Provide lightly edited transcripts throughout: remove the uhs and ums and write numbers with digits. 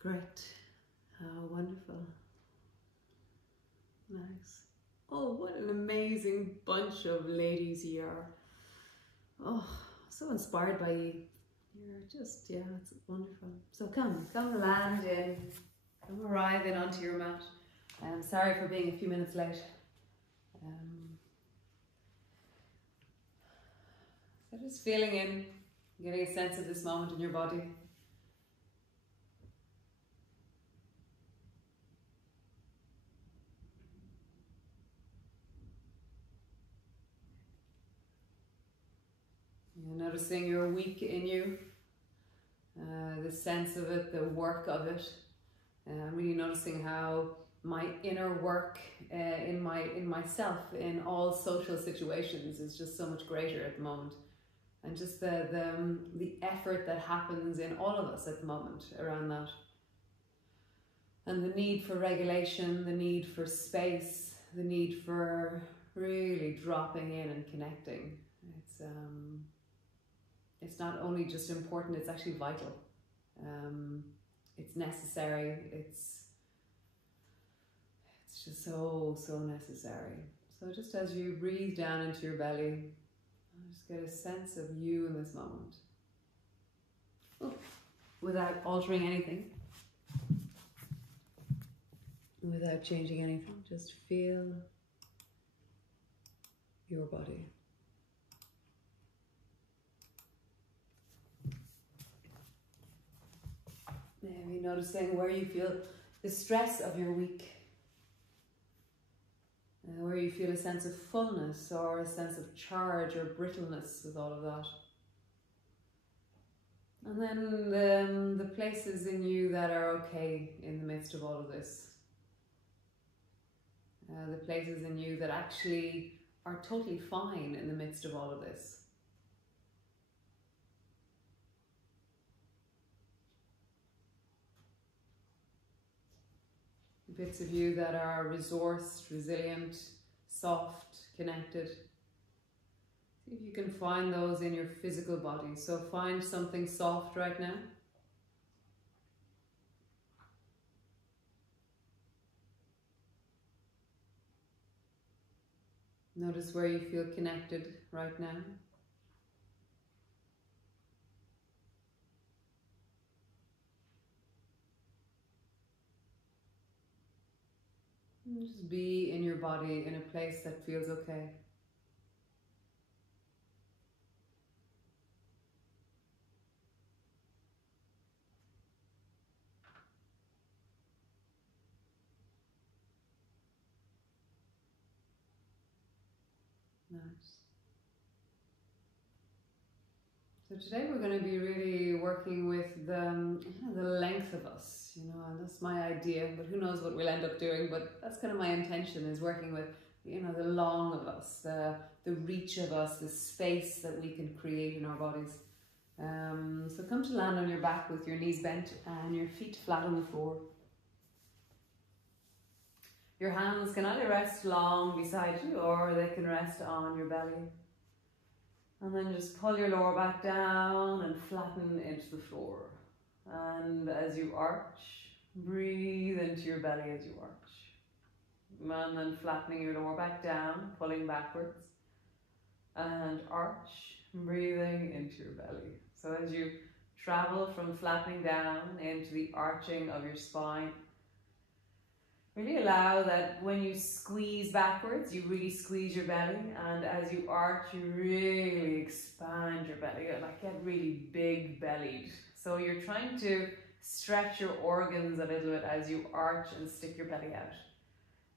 Great. How wonderful. Nice. Oh, what an amazing bunch of ladies you are. Oh, so inspired by you. You're just, yeah, it's wonderful. So come land in, come arrive in onto your mat. I'm sorry for being a few minutes late. So just feeling in, getting a sense of this moment in your body. You're noticing your week in you, the sense of it, the work of it. I'm really noticing how my inner work in myself in all social situations is just so much greater at the moment, and just the effort that happens in all of us at the moment around that, and the need for regulation, the need for space, the need for really dropping in and connecting. It's not only just important, it's actually vital. It's necessary. It's just so necessary. So just as you breathe down into your belly, just get a sense of you in this moment. Oh, without altering anything, without changing anything, just feel your body. Maybe noticing where you feel the stress of your week, where you feel a sense of fullness or a sense of charge or brittleness with all of that. And then the places in you that are okay in the midst of all of this. The places in you that actually are totally fine in the midst of all of this. Bits of you that are resourced, resilient, soft, connected. See if you can find those in your physical body. So find something soft right now. Notice where you feel connected right now. And just be in your body in a place that feels okay. Nice. So today we're going to be really working with the length of us, and that's my idea, but who knows what we'll end up doing, but that's kind of my intention, is working with, the long of us, the reach of us, the space that we can create in our bodies. So come to land on your back with your knees bent and your feet flat on the floor. Your hands can either rest long beside you or they can rest on your belly. And then just pull your lower back down and flatten into the floor. And as you arch, breathe into your belly as you arch. And then flattening your lower back down, pulling backwards. And arch, breathing into your belly. So as you travel from flattening down into the arching of your spine, really allow that when you squeeze backwards, you really squeeze your belly, and as you arch, you really expand your belly, like get really big bellied. So you're trying to stretch your organs a little bit as you arch and stick your belly out.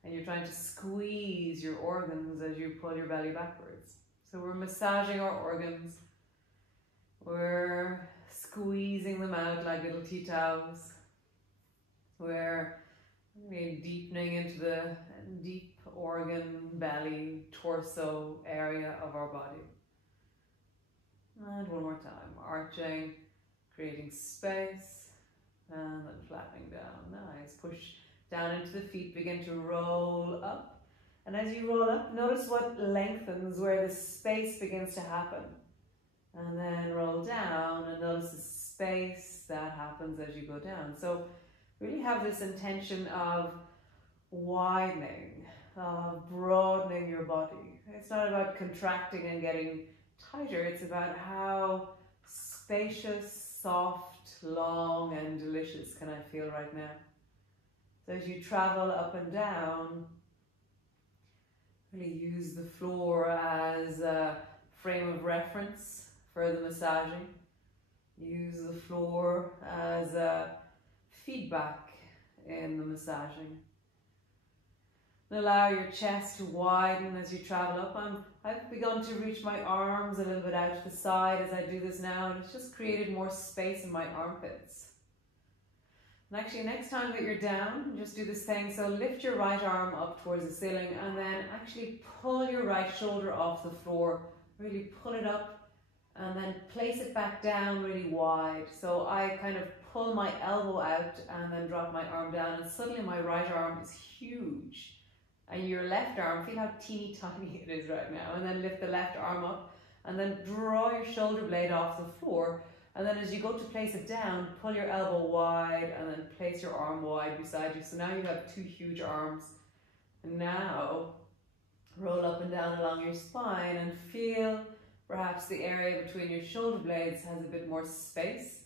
And you're trying to squeeze your organs as you pull your belly backwards. So we're massaging our organs. We're squeezing them out like little tea towels. We're really deepening into the deep organ, belly, torso area of our body. And one more time, arching, creating space, and then flattening down. Nice. Push down into the feet, begin to roll up. And as you roll up, notice what lengthens, where the space begins to happen. And then roll down and notice the space that happens as you go down. So really have this intention of widening, broadening your body. It's not about contracting and getting tighter, it's about how spacious, soft, long and delicious can I feel right now. So as you travel up and down, really use the floor as a frame of reference for the massaging. Use the floor as a feedback in the massaging. And allow your chest to widen as you travel up. I've begun to reach my arms a little bit out to the side as I do this now, and it's just created more space in my armpits. And actually, next time that you're down, just do this thing. So lift your right arm up towards the ceiling and then actually pull your right shoulder off the floor. Really pull it up and then place it back down really wide. So I kind of pull my elbow out and then drop my arm down, and suddenly my right arm is huge. And your left arm, feel how teeny tiny it is right now. And then lift the left arm up and then draw your shoulder blade off the floor. And then as you go to place it down, pull your elbow wide and then place your arm wide beside you. So now you have two huge arms. And now roll up and down along your spine and feel perhaps the area between your shoulder blades has a bit more space,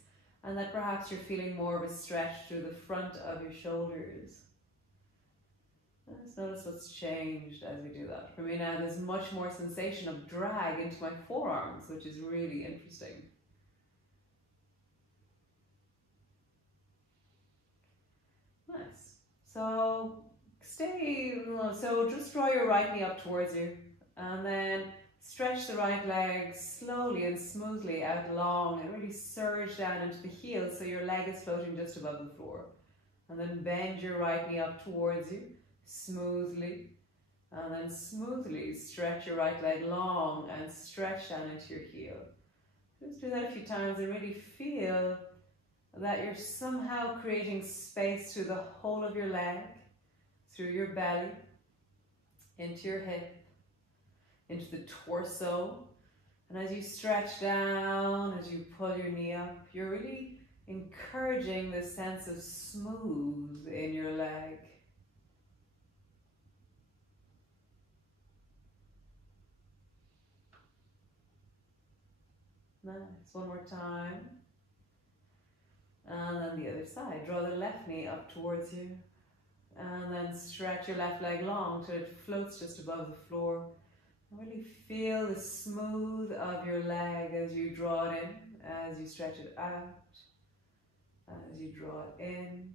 and that perhaps you're feeling more of a stretch through the front of your shoulders. Just notice what's changed as we do that. For me now, there's much more sensation of drag into my forearms, which is really interesting. Nice. So just draw your right knee up towards you and then stretch the right leg slowly and smoothly out long and really surge down into the heel so your leg is floating just above the floor. And then bend your right knee up towards you smoothly, and then smoothly stretch your right leg long and stretch down into your heel. Just do that a few times and really feel that you're somehow creating space through the whole of your leg, through your belly, into your hip, into the torso. And as you stretch down, as you pull your knee up, you're really encouraging this sense of smooth in your leg. Nice. One more time. And then the other side. Draw the left knee up towards you. And then stretch your left leg long till it floats just above the floor. And really feel the smooth of your leg as you draw it in, as you stretch it out, as you draw it in,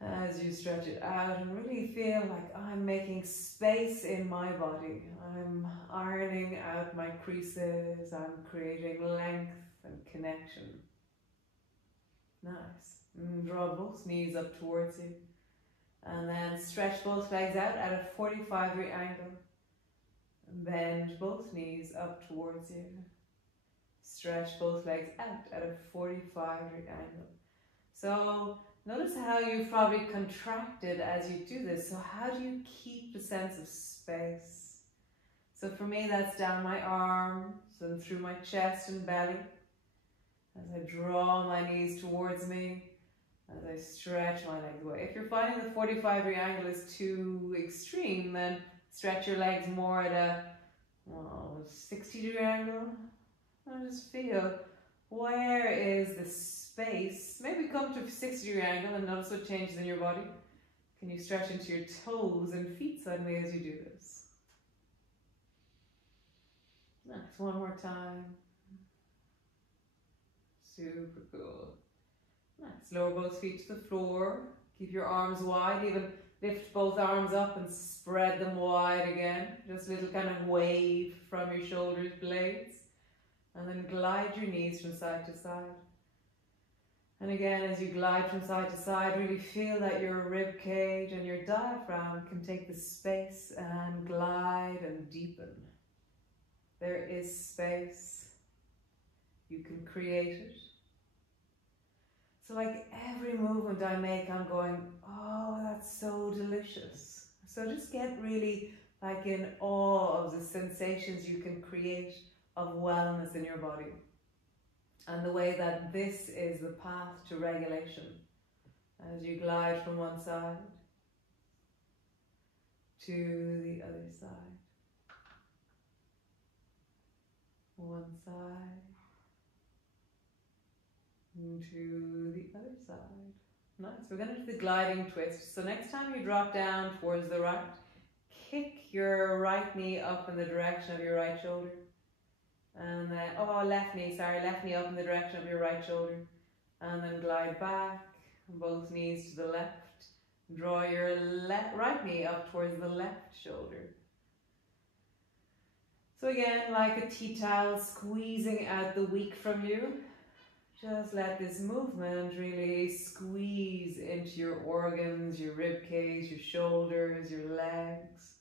as you stretch it out, and really feel like I'm making space in my body. I'm ironing out my creases, I'm creating length and connection. Nice. And draw both knees up towards you. And then stretch both legs out at a 45-degree angle. Bend both knees up towards you. Stretch both legs out at a 45-degree angle. So notice how you've probably contracted as you do this. So how do you keep the sense of space? So for me, that's down my arms and through my chest and belly. As I draw my knees towards me, as I stretch my legs away. If you're finding the 45-degree angle is too extreme, then stretch your legs more at a 60-degree angle. And just feel, where is the space? Maybe come to a 60-degree angle and notice what changes in your body. Can you stretch into your toes and feet suddenly as you do this? Nice. One more time. Super cool. Nice. Lower both feet to the floor. Keep your arms wide. Even lift both arms up and spread them wide again. Just a little kind of wave from your shoulders blades. And then glide your knees from side to side. And again, as you glide from side to side, really feel that your rib cage and your diaphragm can take the space and glide and deepen. There is space. You can create it. So like every movement I make, I'm going, oh, that's so delicious. So just get really like in awe of the sensations you can create of wellness in your body. And the way that this is the path to regulation. as you glide from one side to the other side. One side to the other side. Nice. We're going to do the gliding twist. So next time you drop down towards the right, kick your right knee up in the direction of your right shoulder. And then, left knee up in the direction of your right shoulder. And then glide back, both knees to the left. Draw your right knee up towards the left shoulder. So again, like a tea towel squeezing out the weak from you. Just let this movement really squeeze into your organs, your rib cage, your shoulders, your legs.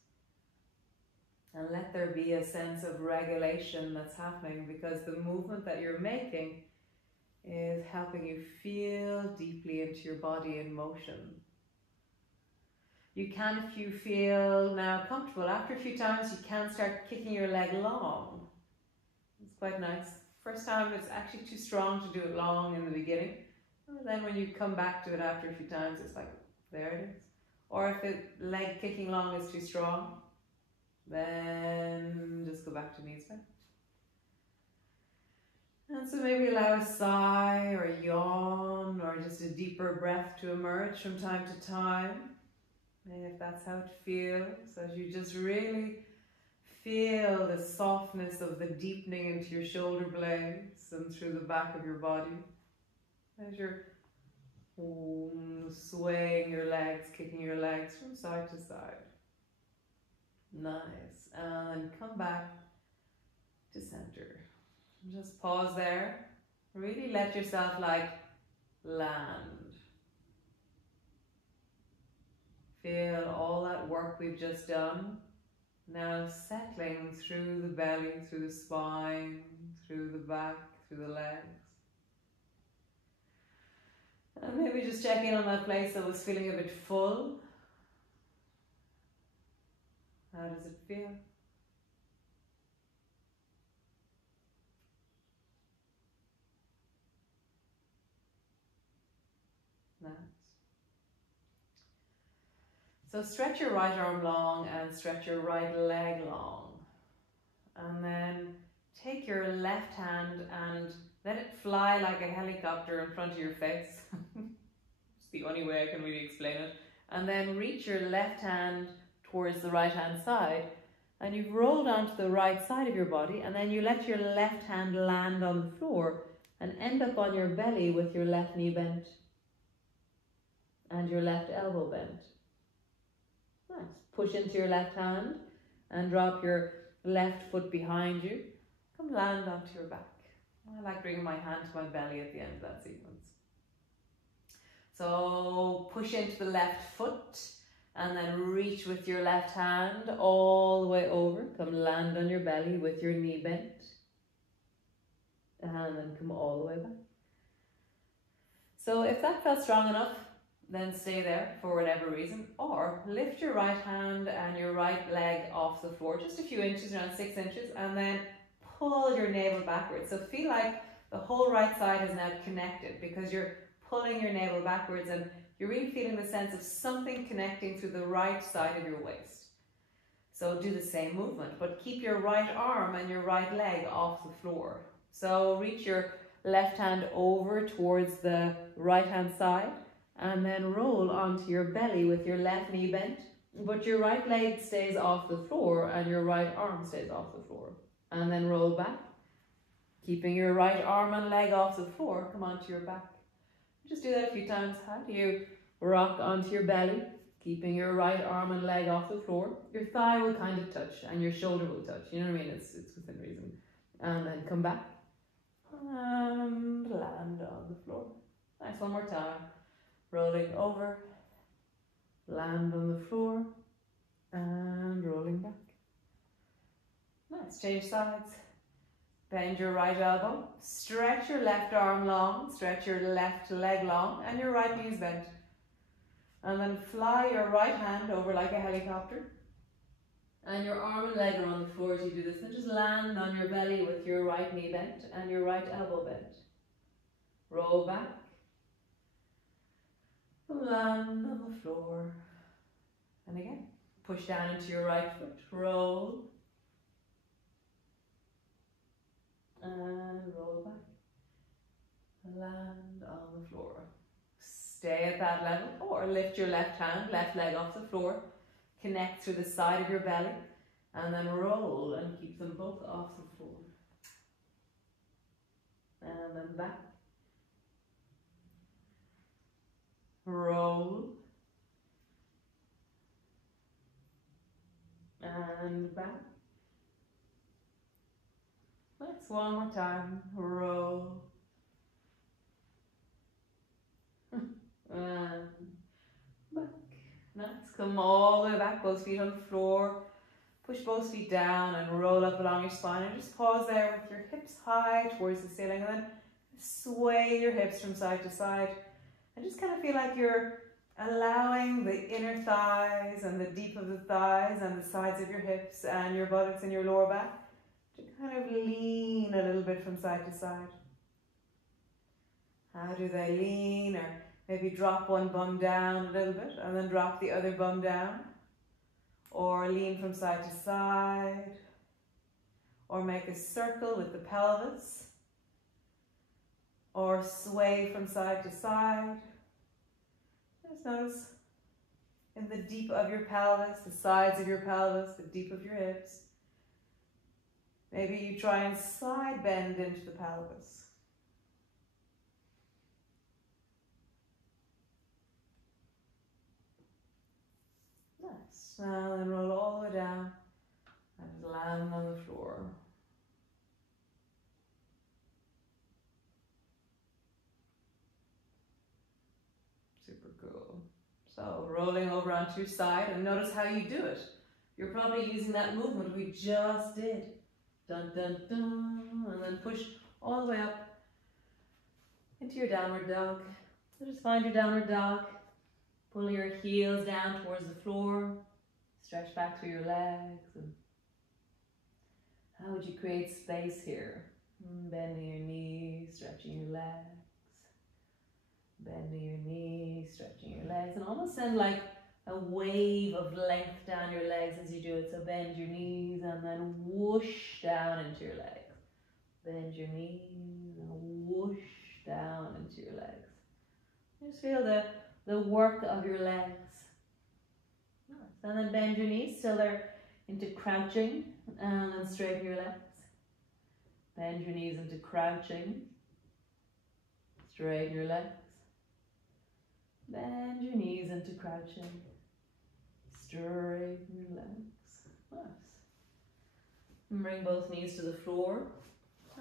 And let there be a sense of regulation that's happening, because the movement that you're making is helping you feel deeply into your body in motion. You can, if you feel now comfortable, after a few times you can start kicking your leg long. It's quite nice. First time it's actually too strong to do it long in the beginning. And then when you come back to it after a few times, it's like, there it is. Or if the leg kicking long is too strong, then just go back to knees bent. And so maybe allow a sigh or a yawn or just a deeper breath to emerge from time to time. And if that's how it feels, as you just really feel the softness of the deepening into your shoulder blades and through the back of your body. As you're swaying your legs, kicking your legs from side to side. Nice. And come back to center. Just pause there. Really let yourself land. Feel all that work we've just done now settling through the belly, through the spine, through the back, through the legs. And maybe just check in on that place that was feeling a bit full. How does it feel? Nice. So stretch your right arm long and stretch your right leg long. And then take your left hand and let it fly like a helicopter in front of your face. It's the only way I can really explain it. And then reach your left hand towards the right hand side. And you've rolled onto the right side of your body, and then you let your left hand land on the floor and end up on your belly with your left knee bent and your left elbow bent. Nice. Push into your left hand and drop your left foot behind you. Come land onto your back. I like bringing my hand to my belly at the end of that sequence. So push into the left foot and then reach with your left hand all the way over. Come land on your belly with your knee bent. And then come all the way back. So if that felt strong enough, then stay there for whatever reason, or lift your right hand and your right leg off the floor, just a few inches, around 6 inches, and then pull your navel backwards. So feel like the whole right side is now connected because you're pulling your navel backwards, and you're really feeling the sense of something connecting through the right side of your waist. So do the same movement, but keep your right arm and your right leg off the floor. So reach your left hand over towards the right hand side, and then roll onto your belly with your left knee bent, but your right leg stays off the floor and your right arm stays off the floor. And then roll back, keeping your right arm and leg off the floor. Come onto your back. Just do that a few times. How do you rock onto your belly, keeping your right arm and leg off the floor? Your thigh will kind of touch and your shoulder will touch. You know what I mean? It's within reason. And then come back and land on the floor. Nice, one more time. Rolling over, land on the floor, and rolling back. Nice, change sides. Bend your right elbow, stretch your left arm long, stretch your left leg long, and your right knee is bent. And then fly your right hand over like a helicopter. And your arm and leg are on the floor as you do this. And just land on your belly with your right knee bent and your right elbow bent. Roll back. land on the floor. And again, push down into your right foot, roll. And roll back. Land on the floor. Stay at that level, or lift your left hand, left leg off the floor. Connect through the side of your belly, and then roll and keep them both off the floor. And then back. Roll. And back. Let's one more time. Roll. And back. Nice. Come all the way back, both feet on the floor. Push both feet down and roll up along your spine. And just pause there with your hips high towards the ceiling. And then sway your hips from side to side. And just kind of feel like you're allowing the inner thighs and the deep of the thighs and the sides of your hips and your buttocks and your lower back to kind of lean a little bit from side to side. How do they lean? Or maybe drop one bum down a little bit and then drop the other bum down. Or lean from side to side. Or make a circle with the pelvis. Or sway from side to side. Just notice in the deep of your pelvis, the sides of your pelvis, the deep of your hips. Maybe you try and side bend into the pelvis. Nice. Now then roll all the way down and land on the floor. Super cool. So rolling over onto your side, and notice how you do it. You're probably using that movement we just did. Dun dun dun, and then push all the way up into your downward dog. So just find your downward dog. Pull your heels down towards the floor. Stretch back through your legs. And how would you create space here? Bending your knees, stretching your legs. Bending your knees, stretching your legs, and almost send like a wave of length down your legs as you do it. So bend your knees and then whoosh down into your legs. Bend your knees and whoosh down into your legs. Just feel the work of your legs. Nice. And then bend your knees till they're into crouching, and then straighten your legs. Bend your knees into crouching. Straighten your legs. Bend your knees into crouching. Straighten your legs. Nice. And bring both knees to the floor.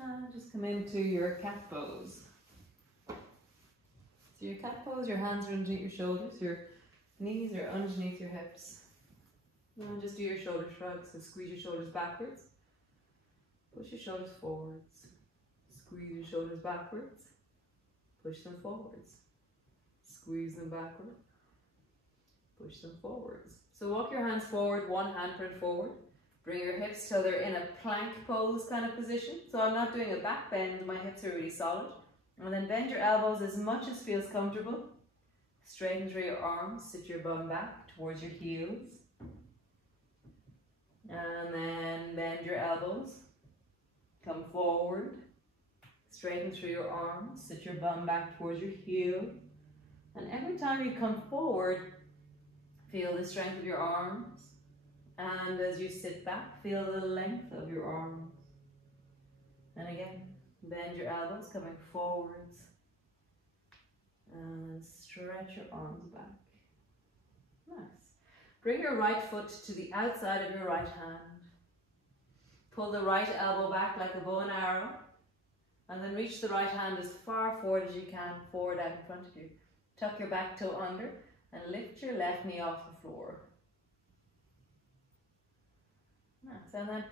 And just come into your cat pose. So your cat pose, your hands are underneath your shoulders, your knees are underneath your hips. And just do your shoulder shrugs. So squeeze your shoulders backwards. Push your shoulders forwards. Squeeze your shoulders backwards. Push them forwards. Squeeze them backward. Push them forwards. So walk your hands forward, one handprint forward. Bring your hips till they're in a plank pose kind of position. So I'm not doing a back bend, my hips are really solid. And then bend your elbows as much as feels comfortable. Straighten through your arms, sit your bum back towards your heels. And then bend your elbows. Come forward. Straighten through your arms, sit your bum back towards your heel. And every time you come forward, feel the strength of your arms. And as you sit back, feel the length of your arms. And again, bend your elbows, coming forwards. And stretch your arms back. Nice. Bring your right foot to the outside of your right hand. Pull the right elbow back like a bow and arrow. And then reach the right hand as far forward as you can, forward out in front of you. Tuck your back toe under and lift your left knee off the floor. Nice. And then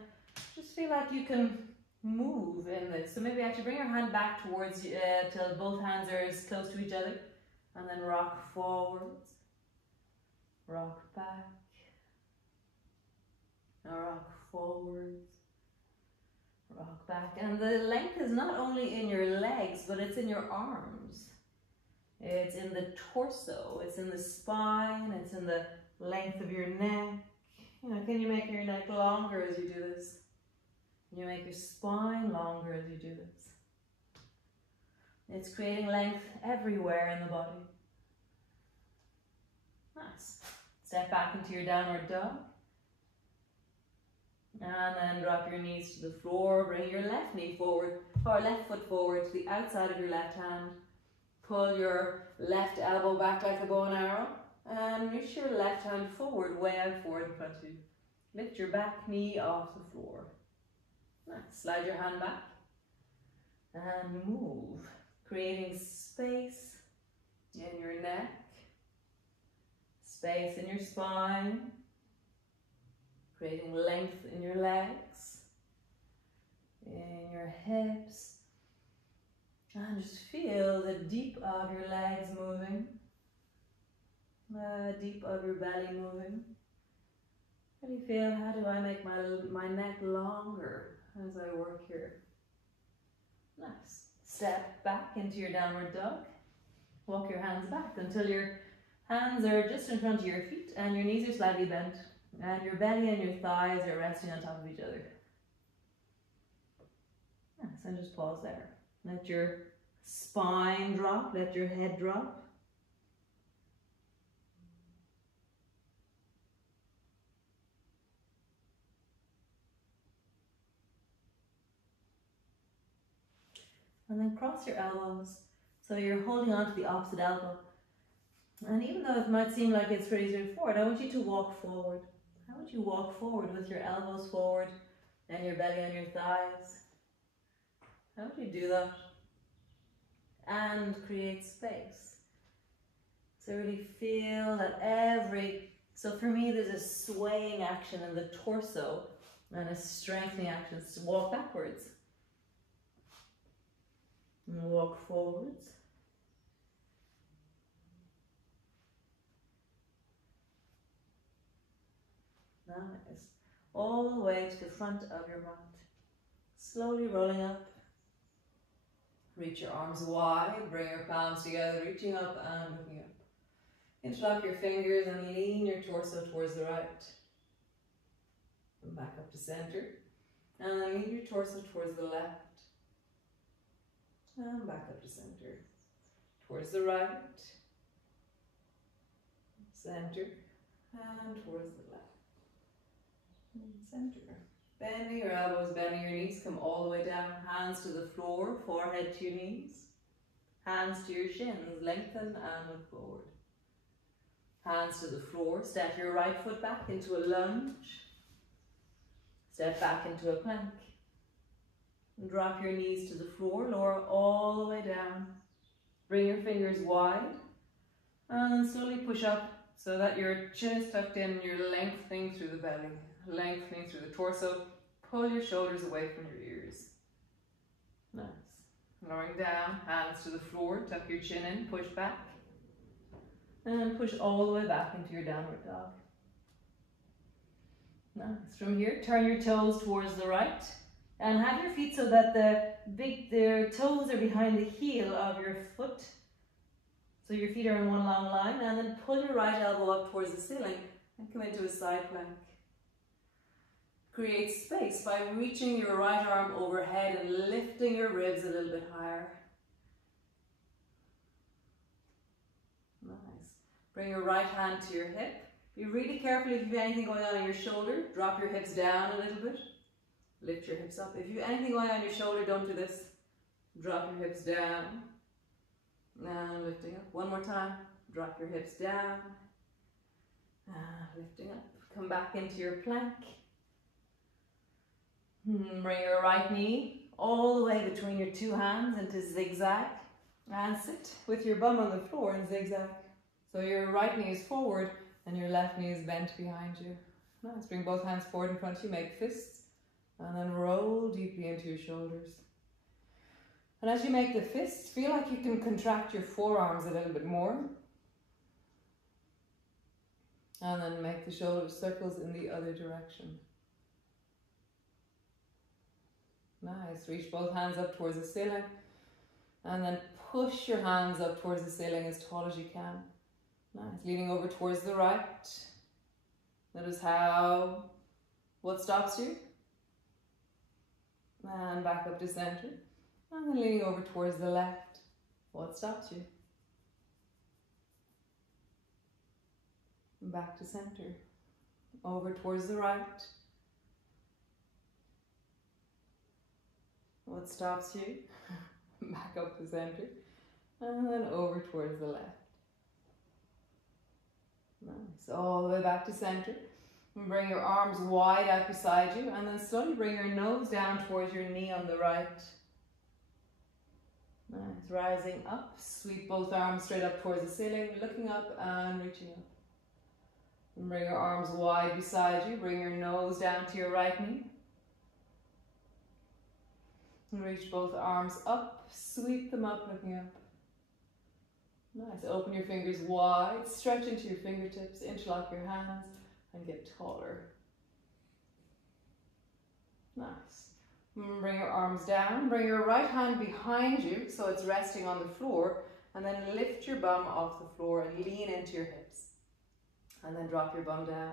just feel like you can move in this. So maybe actually bring your hand back towards you till both hands are as close to each other. And then rock forwards. Rock back. Now rock forwards. Rock back. And the length is not only in your legs, but it's in your arms. It's in the torso, it's in the spine, it's in the length of your neck. You know, can you make your neck longer as you do this? Can you make your spine longer as you do this? It's creating length everywhere in the body. Nice. Step back into your downward dog. And then drop your knees to the floor. Bring your left knee forward, or left foot forward to the outside of your left hand. Pull your left elbow back like a bow and arrow. And reach your left hand forward, way out forward in front of you. Lift your back knee off the floor. Nice. Slide your hand back. And move. Creating space in your neck. Space in your spine. Creating length in your legs. In your hips. And just feel the deep of your legs moving. The deep of your belly moving. How do you feel? How do I make my neck longer as I work here? Nice. Step back into your downward dog. Walk your hands back until your hands are just in front of your feet and your knees are slightly bent. And your belly and your thighs are resting on top of each other. Nice. And just pause there. Let your spine drop. Let your head drop. And then cross your elbows, so you're holding on to the opposite elbow. And even though it might seem like it's pretty straightforward, I want you to walk forward. How would you walk forward with your elbows forward and your belly on your thighs? How would you do that? And create space. So really feel that so for me there's a swaying action in the torso and a strengthening action to walk backwards. And walk forwards. Nice. All the way to the front of your mat. Slowly rolling up. Reach your arms wide, bring your palms together, reaching up and looking up. Interlock your fingers and lean your torso towards the right. And back up to center. And then lean your torso towards the left. And back up to center. Towards the right. Center. And towards the left. And center. Bending your elbows, bending your knees, come all the way down. Hands to the floor, forehead to your knees. Hands to your shins, lengthen and look forward. Hands to the floor, step your right foot back into a lunge. Step back into a plank. And drop your knees to the floor, lower all the way down. Bring your fingers wide. And then slowly push up so that your chin is tucked in and you're lengthening through the belly. Lengthening through the torso. Pull your shoulders away from your ears. Nice. Lowering down, hands to the floor, tuck your chin in, push back. And push all the way back into your downward dog. Nice. From here, turn your toes towards the right. And have your feet so that the toes are behind the heel of your foot. So your feet are in one long line. And then pull your right elbow up towards the ceiling and come into a side plank. Create space by reaching your right arm overhead and lifting your ribs a little bit higher. Nice. Bring your right hand to your hip. Be really careful if you have anything going on in your shoulder. Drop your hips down a little bit. Lift your hips up. If you have anything going on in your shoulder, don't do this. Drop your hips down. And lifting up. One more time. Drop your hips down. And lifting up. Come back into your plank. Bring your right knee all the way between your two hands into zigzag. And sit with your bum on the floor in zigzag. So your right knee is forward and your left knee is bent behind you. Nice. Bring both hands forward in front of you. Make fists. And then roll deeply into your shoulders. And as you make the fists, feel like you can contract your forearms a little bit more. And then make the shoulder circles in the other direction. Nice. Reach both hands up towards the ceiling. And then push your hands up towards the ceiling as tall as you can. Nice. Leaning over towards the right. Notice what stops you. And back up to center. And then leaning over towards the left. What stops you? Back to center. Over towards the right. What stops you? Back up to center. And then over towards the left. Nice. All the way back to center. And bring your arms wide out beside you. And then slowly bring your nose down towards your knee on the right. Nice. Rising up. Sweep both arms straight up towards the ceiling. Looking up and reaching up. And bring your arms wide beside you. Bring your nose down to your right knee. And reach both arms up. Sweep them up, looking up. Nice. Open your fingers wide. Stretch into your fingertips. Interlock your hands and get taller. Nice. And bring your arms down. Bring your right hand behind you so it's resting on the floor. And then lift your bum off the floor and lean into your hips. And then drop your bum down.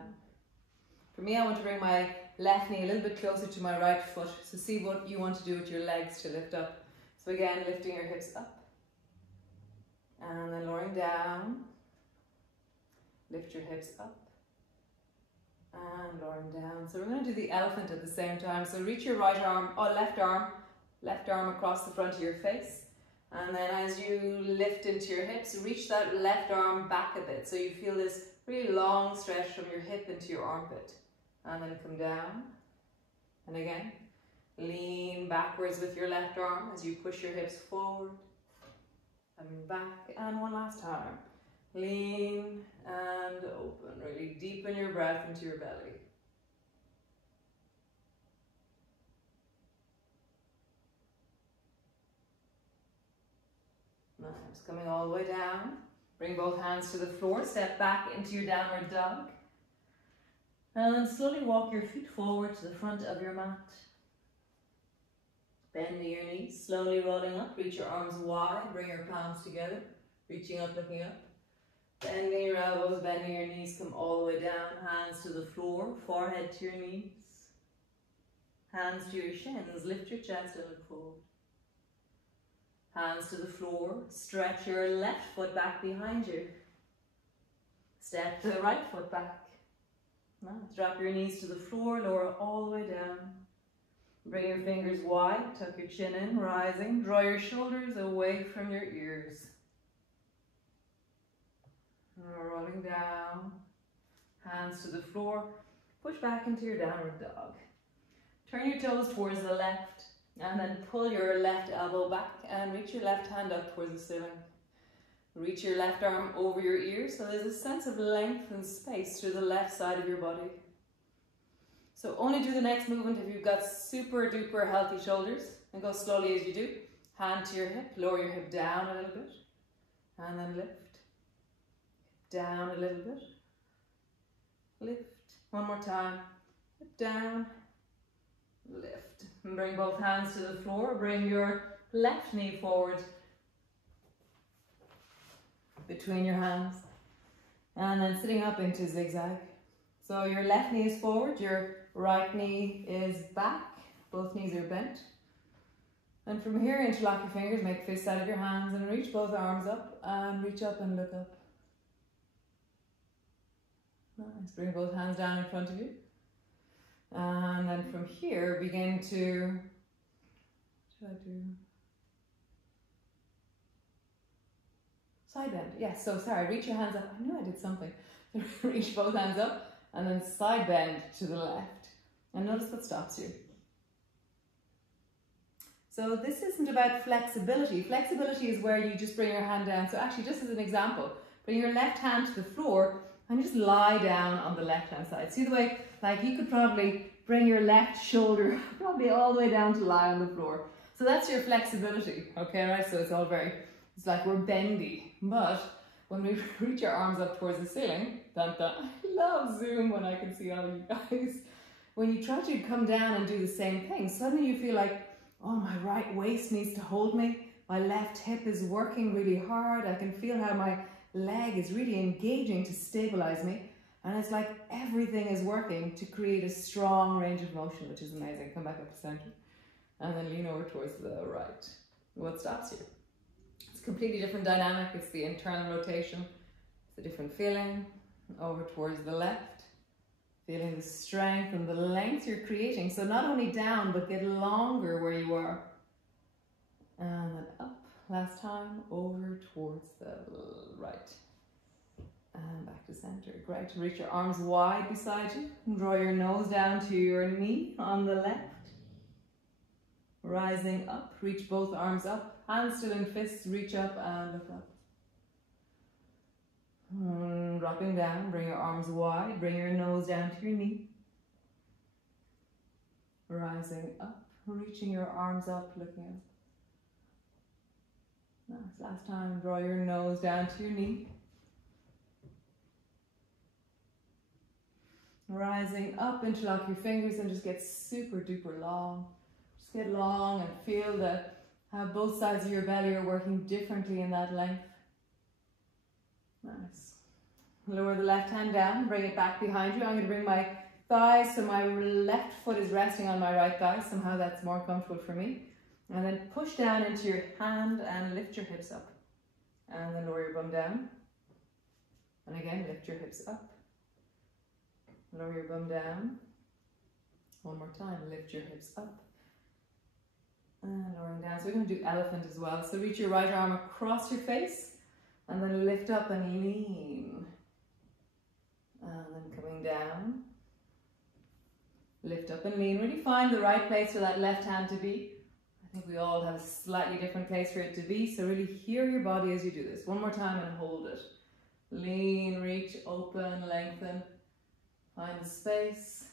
For me, I want to bring my left knee a little bit closer to my right foot. So see what you want to do with your legs to lift up. So again, lifting your hips up. And then lowering down. Lift your hips up. And lowering down. So we're going to do the elephant at the same time. So reach your left arm across the front of your face. And then as you lift into your hips, reach that left arm back a bit. So you feel this really long stretch from your hip into your armpit. And then come down. And again, lean backwards with your left arm as you push your hips forward. And back. And one last time. Lean and open. Really deepen your breath into your belly. Nice. Coming all the way down. Bring both hands to the floor. Step back into your downward dog. And then slowly walk your feet forward to the front of your mat. Bending your knees, slowly rolling up. Reach your arms wide. Bring your palms together. Reaching up, looking up. Bending your elbows, bending your knees. Come all the way down. Hands to the floor. Forehead to your knees. Hands to your shins. Lift your chest and look forward. Hands to the floor. Stretch your left foot back behind you. Step the right foot back. Nice. Drop your knees to the floor. Lower all the way down. Bring your fingers wide. Tuck your chin in. Rising. Draw your shoulders away from your ears. Rolling down. Hands to the floor. Push back into your downward dog. Turn your toes towards the left. And then pull your left elbow back and reach your left hand up towards the ceiling. Reach your left arm over your ears so there's a sense of length and space through the left side of your body. So only do the next movement if you've got super duper healthy shoulders, and go slowly as you do. Hand to your hip, lower your hip down a little bit, and then lift. Down a little bit. Lift. One more time. Hip down. Lift. And bring both hands to the floor. Bring your left knee forward between your hands. And then sitting up into zigzag. So your left knee is forward, your right knee is back. Both knees are bent. And from here, interlock your fingers, make fists out of your hands, and reach both arms up and reach up and look up. Nice. Bring both hands down in front of you. And then from here, begin to, what should I do? Side bend. Yes, so sorry, reach your hands up. I knew I did something. Reach both hands up and then side bend to the left. And notice what stops you. So this isn't about flexibility. Flexibility is where you just bring your hand down. So actually, just as an example, bring your left hand to the floor and just lie down on the left hand side. See the way, like you could probably bring your left shoulder probably all the way down to lie on the floor. So that's your flexibility, okay, right? So it's all very, it's like we're bendy. But when we reach our arms up towards the ceiling, dun dun, I love Zoom when I can see all you guys. When you try to come down and do the same thing, suddenly you feel like, oh, my right waist needs to hold me. my left hip is working really hard. I can feel how my leg is really engaging to stabilize me. And it's like everything is working to create a strong range of motion, which is amazing. Come back up to center. And then lean over towards the right. What stops you? It's a completely different dynamic. It's the internal rotation. It's a different feeling. Over towards the left. Feeling the strength and the length you're creating. So not only down, but get longer where you are. And then up. Last time. Over towards the right. And back to center. Great. Reach your arms wide beside you. And draw your nose down to your knee on the left. Rising up. Reach both arms up. Hands still in fists. Reach up and look up. And dropping down. Bring your arms wide. Bring your nose down to your knee. Rising up. Reaching your arms up. Looking up. Nice. Last time. Draw your nose down to your knee. Rising up, interlock your fingers and just get super duper long. Just get long and feel how both sides of your belly are working differently in that length. Nice. Lower the left hand down, bring it back behind you. I'm going to bring my thighs so my left foot is resting on my right thigh. Somehow that's more comfortable for me. And then push down into your hand and lift your hips up. And then lower your bum down. And again, lift your hips up. Lower your bum down. One more time, lift your hips up. And lowering down. So we're going to do elephant as well. So reach your right arm across your face. And then lift up and lean. And then coming down. Lift up and lean. Really find the right place for that left hand to be. I think we all have a slightly different place for it to be. So really hear your body as you do this. One more time and hold it. Lean, reach, open, lengthen. Find the space.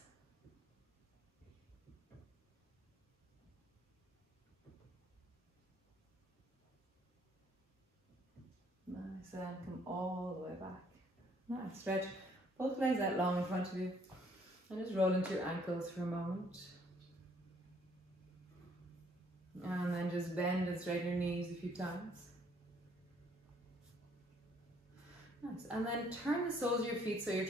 Nice, and come all the way back. Nice, stretch both legs out long in front of you. And just roll into your ankles for a moment. And then just bend and straighten your knees a few times. Nice. And then turn the soles of your feet so your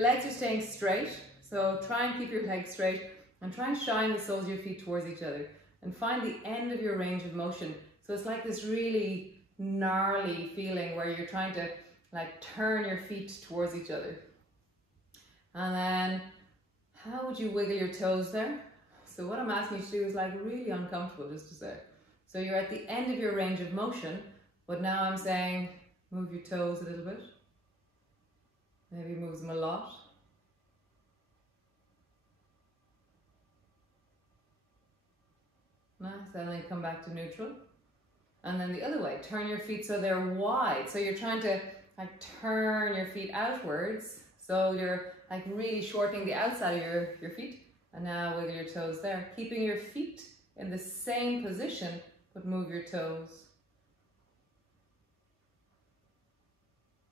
legs are staying straight. So try and keep your legs straight and try and shine the soles of your feet towards each other and find the end of your range of motion. So it's like this really gnarly feeling where you're trying to like turn your feet towards each other. And then how would you wiggle your toes there? So what I'm asking you to do is like really uncomfortable just to say. So you're at the end of your range of motion, but now I'm saying move your toes a little bit. Maybe moves them a lot. Nice, and then come back to neutral. And then the other way, turn your feet so they're wide. So you're trying to like turn your feet outwards. So you're like really shortening the outside of your feet. And now wiggle your toes there. Keeping your feet in the same position, but move your toes.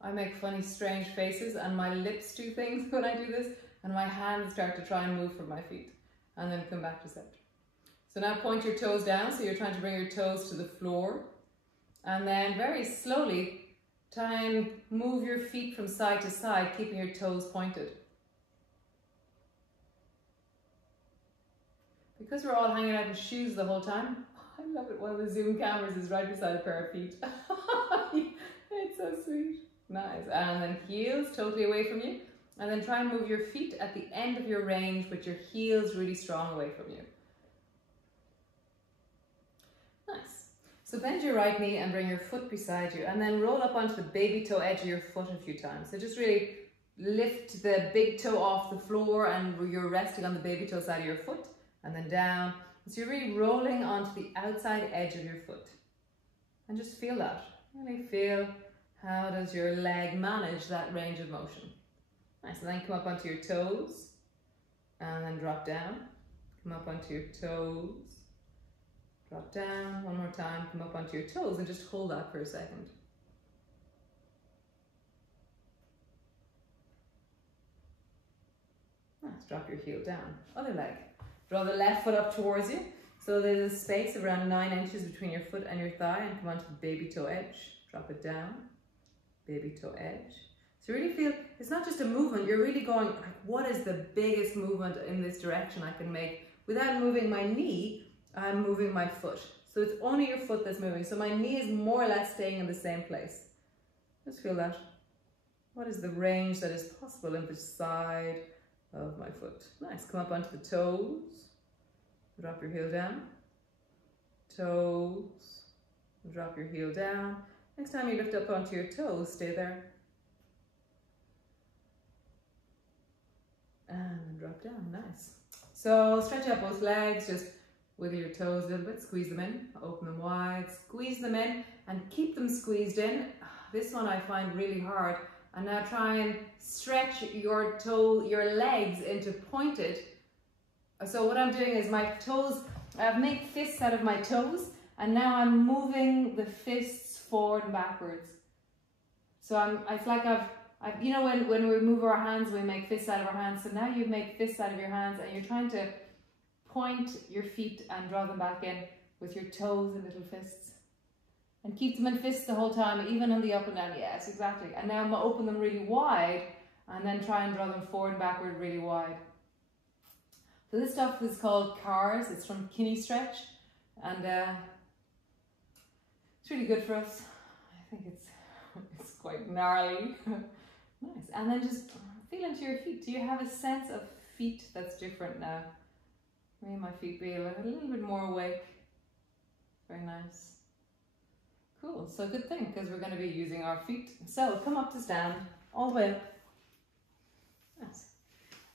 I make funny, strange faces and my lips do things when I do this, and my hands start to try and move from my feet, and then come back to center. So now point your toes down, so you're trying to bring your toes to the floor, and then very slowly try and move your feet from side to side, keeping your toes pointed. Because we're all hanging out in shoes the whole time, I love it. One of the Zoom cameras is right beside a pair of feet. It's so sweet. Nice. And then heels totally away from you. And then try and move your feet at the end of your range with your heels really strong away from you. Nice. So bend your right knee and bring your foot beside you. And then roll up onto the baby toe edge of your foot a few times. So just really lift the big toe off the floor and you're resting on the baby toe side of your foot. And then down. So you're really rolling onto the outside edge of your foot. And just feel that. Really feel how does your leg manage that range of motion. Nice, and then come up onto your toes. And then drop down. Come up onto your toes. Drop down. One more time. Come up onto your toes and just hold that for a second. Nice, drop your heel down. Other leg. Draw the left foot up towards you. So there's a space of around 9 inches between your foot and your thigh, and come onto the baby toe edge. Drop it down, baby toe edge. So really feel, it's not just a movement, you're really going, like, what is the biggest movement in this direction I can make? Without moving my knee, I'm moving my foot. So it's only your foot that's moving. So my knee is more or less staying in the same place. Just feel that. What is the range that is possible in the side of my foot? Nice, come up onto the toes. Drop your heel down. Toes. Drop your heel down. Next time you lift up onto your toes, stay there. And drop down, nice. So stretch out both legs, just wiggle your toes a little bit, squeeze them in, open them wide, squeeze them in, and keep them squeezed in. This one I find really hard. And now try and stretch your legs into pointed. So what I'm doing is my toes, I've made fists out of my toes, and now I'm moving the fists forward and backwards. So it's like you know when we move our hands, we make fists out of our hands. So now you make fists out of your hands, and you're trying to point your feet and draw them back in with your toes and little fists. And keep them in fists the whole time, even on the up and down. Yes, exactly. And now I'm going to open them really wide, and then try and draw them forward and backward really wide. So this stuff is called Cars. It's from Kinney Stretch, and it's really good for us. I think it's quite gnarly. Nice. And then just feel into your feet. Do you have a sense of feet that's different now? Maybe my feet be a little bit more awake. Very nice. Cool. So good thing, because we're going to be using our feet. So come up to stand, all the way up. Nice.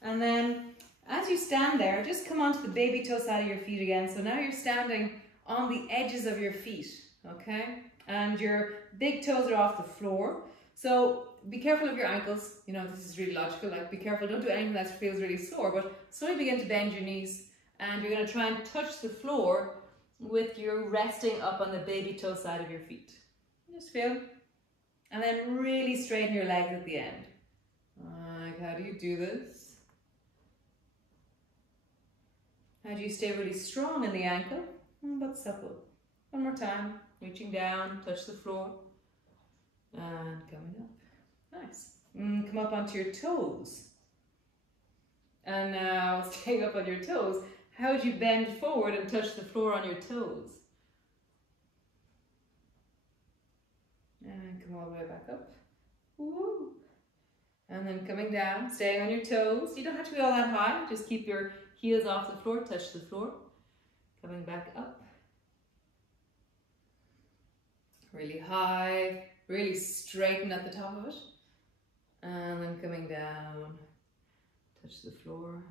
And then as you stand there, just come onto the baby toe side of your feet again. So now you're standing on the edges of your feet, okay? And your big toes are off the floor. So be careful of your ankles. You know, this is really logical. Like, be careful. Don't do anything that feels really sore. But slowly begin to bend your knees. And you're going to try and touch the floor with your resting up on the baby toe side of your feet. Just feel. And then really straighten your legs at the end. Like, how do you do this? How do you stay really strong in the ankle, but supple? One more time. Reaching down, touch the floor. And coming up. Nice. Come up onto your toes. And now, staying up on your toes, how would you bend forward and touch the floor on your toes? And come all the way back up. Woo. And then coming down, staying on your toes. You don't have to be all that high. Just keep your heels off the floor, touch the floor. Coming back up. Really high, really straighten at the top of it. And then coming down, touch the floor.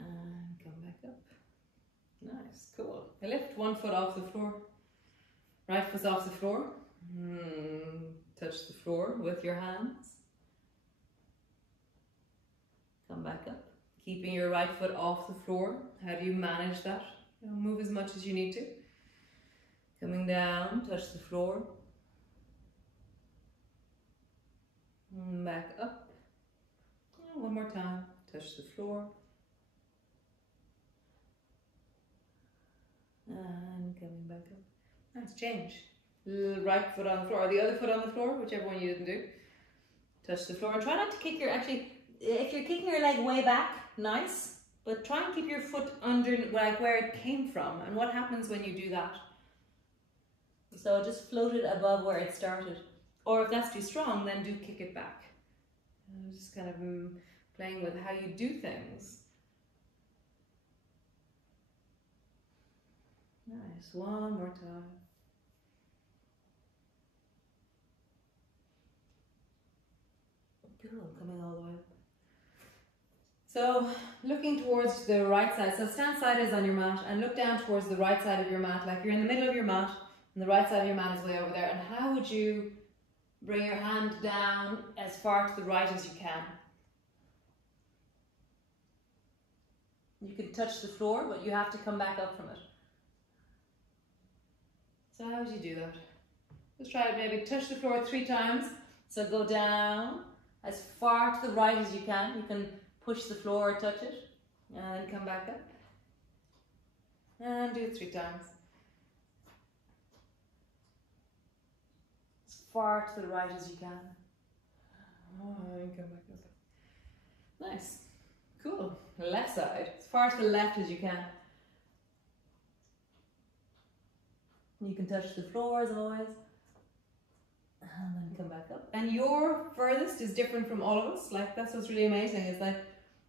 And come back up. Nice, cool. I lift one foot off the floor. Right foot's off the floor. Touch the floor with your hands. Come back up. Keeping your right foot off the floor. How do you manage that? Move as much as you need to. Coming down, touch the floor. Back up. One more time. Touch the floor. And coming back up. Nice, change. Right foot on the floor, or the other foot on the floor, whichever one you didn't do. Touch the floor. And try not to kick your, actually, if you're kicking your leg way back, nice. But try and keep your foot under, like where it came from. And what happens when you do that? So just float it above where it started. Or if that's too strong, then do kick it back. Just kind of playing with how you do things. Nice, one more time. Cool, coming all the way up. So looking towards the right side. So stand sideways on your mat and look down towards the right side of your mat, like you're in the middle of your mat and the right side of your mat is way over there. And how would you bring your hand down as far to the right as you can? You can touch the floor, but you have to come back up from it. So how would you do that? Just try to maybe touch the floor 3 times. So go down as far to the right as you can. You can push the floor or touch it, and then come back up. And do it 3 times. As far to the right as you can. And come back up. Nice. Cool. Left side. As far to the left as you can. You can touch the floor as always. And then come back up. And your furthest is different from all of us. Like, that's what's really amazing, is like,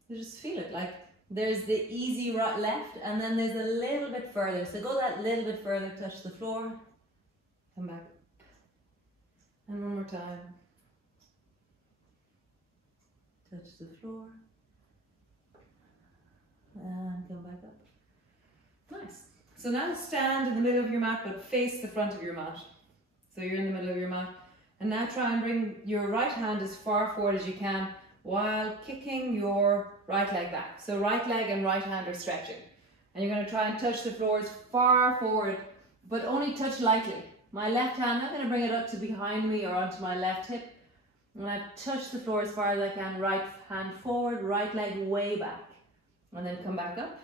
you just feel it. Like, there's the easy right left, and then there's a little bit further. So go that little bit further, touch the floor. Come back. And one more time. Touch the floor. And come back up. Nice. So now stand in the middle of your mat, but face the front of your mat. So you're in the middle of your mat. And now try and bring your right hand as far forward as you can while kicking your right leg back. So right leg and right hand are stretching. And you're going to try and touch the floor as far forward, but only touch lightly. My left hand, I'm going to bring it up to behind me or onto my left hip. And I touch the floor as far as I can. Right hand forward, right leg way back. And then come back up.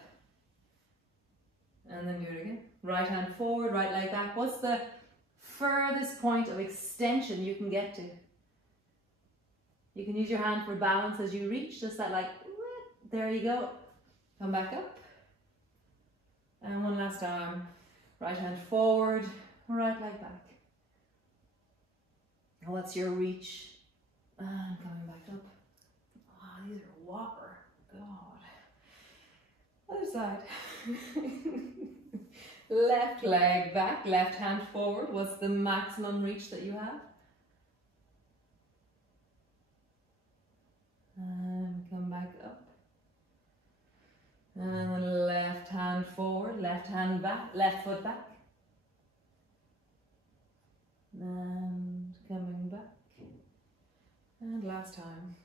And then do it again. Right hand forward, right leg back. What's the furthest point of extension you can get to? You can use your hand for balance as you reach, just that like, there you go. Come back up. And one last time. Right hand forward, right leg back. And what's your reach? And coming back up. Oh, these are a whopper. God. Other side. Left leg back, left hand forward. What's the maximum reach that you have? And come back up. And then left hand forward, left hand back, left foot back. And coming back. And last time.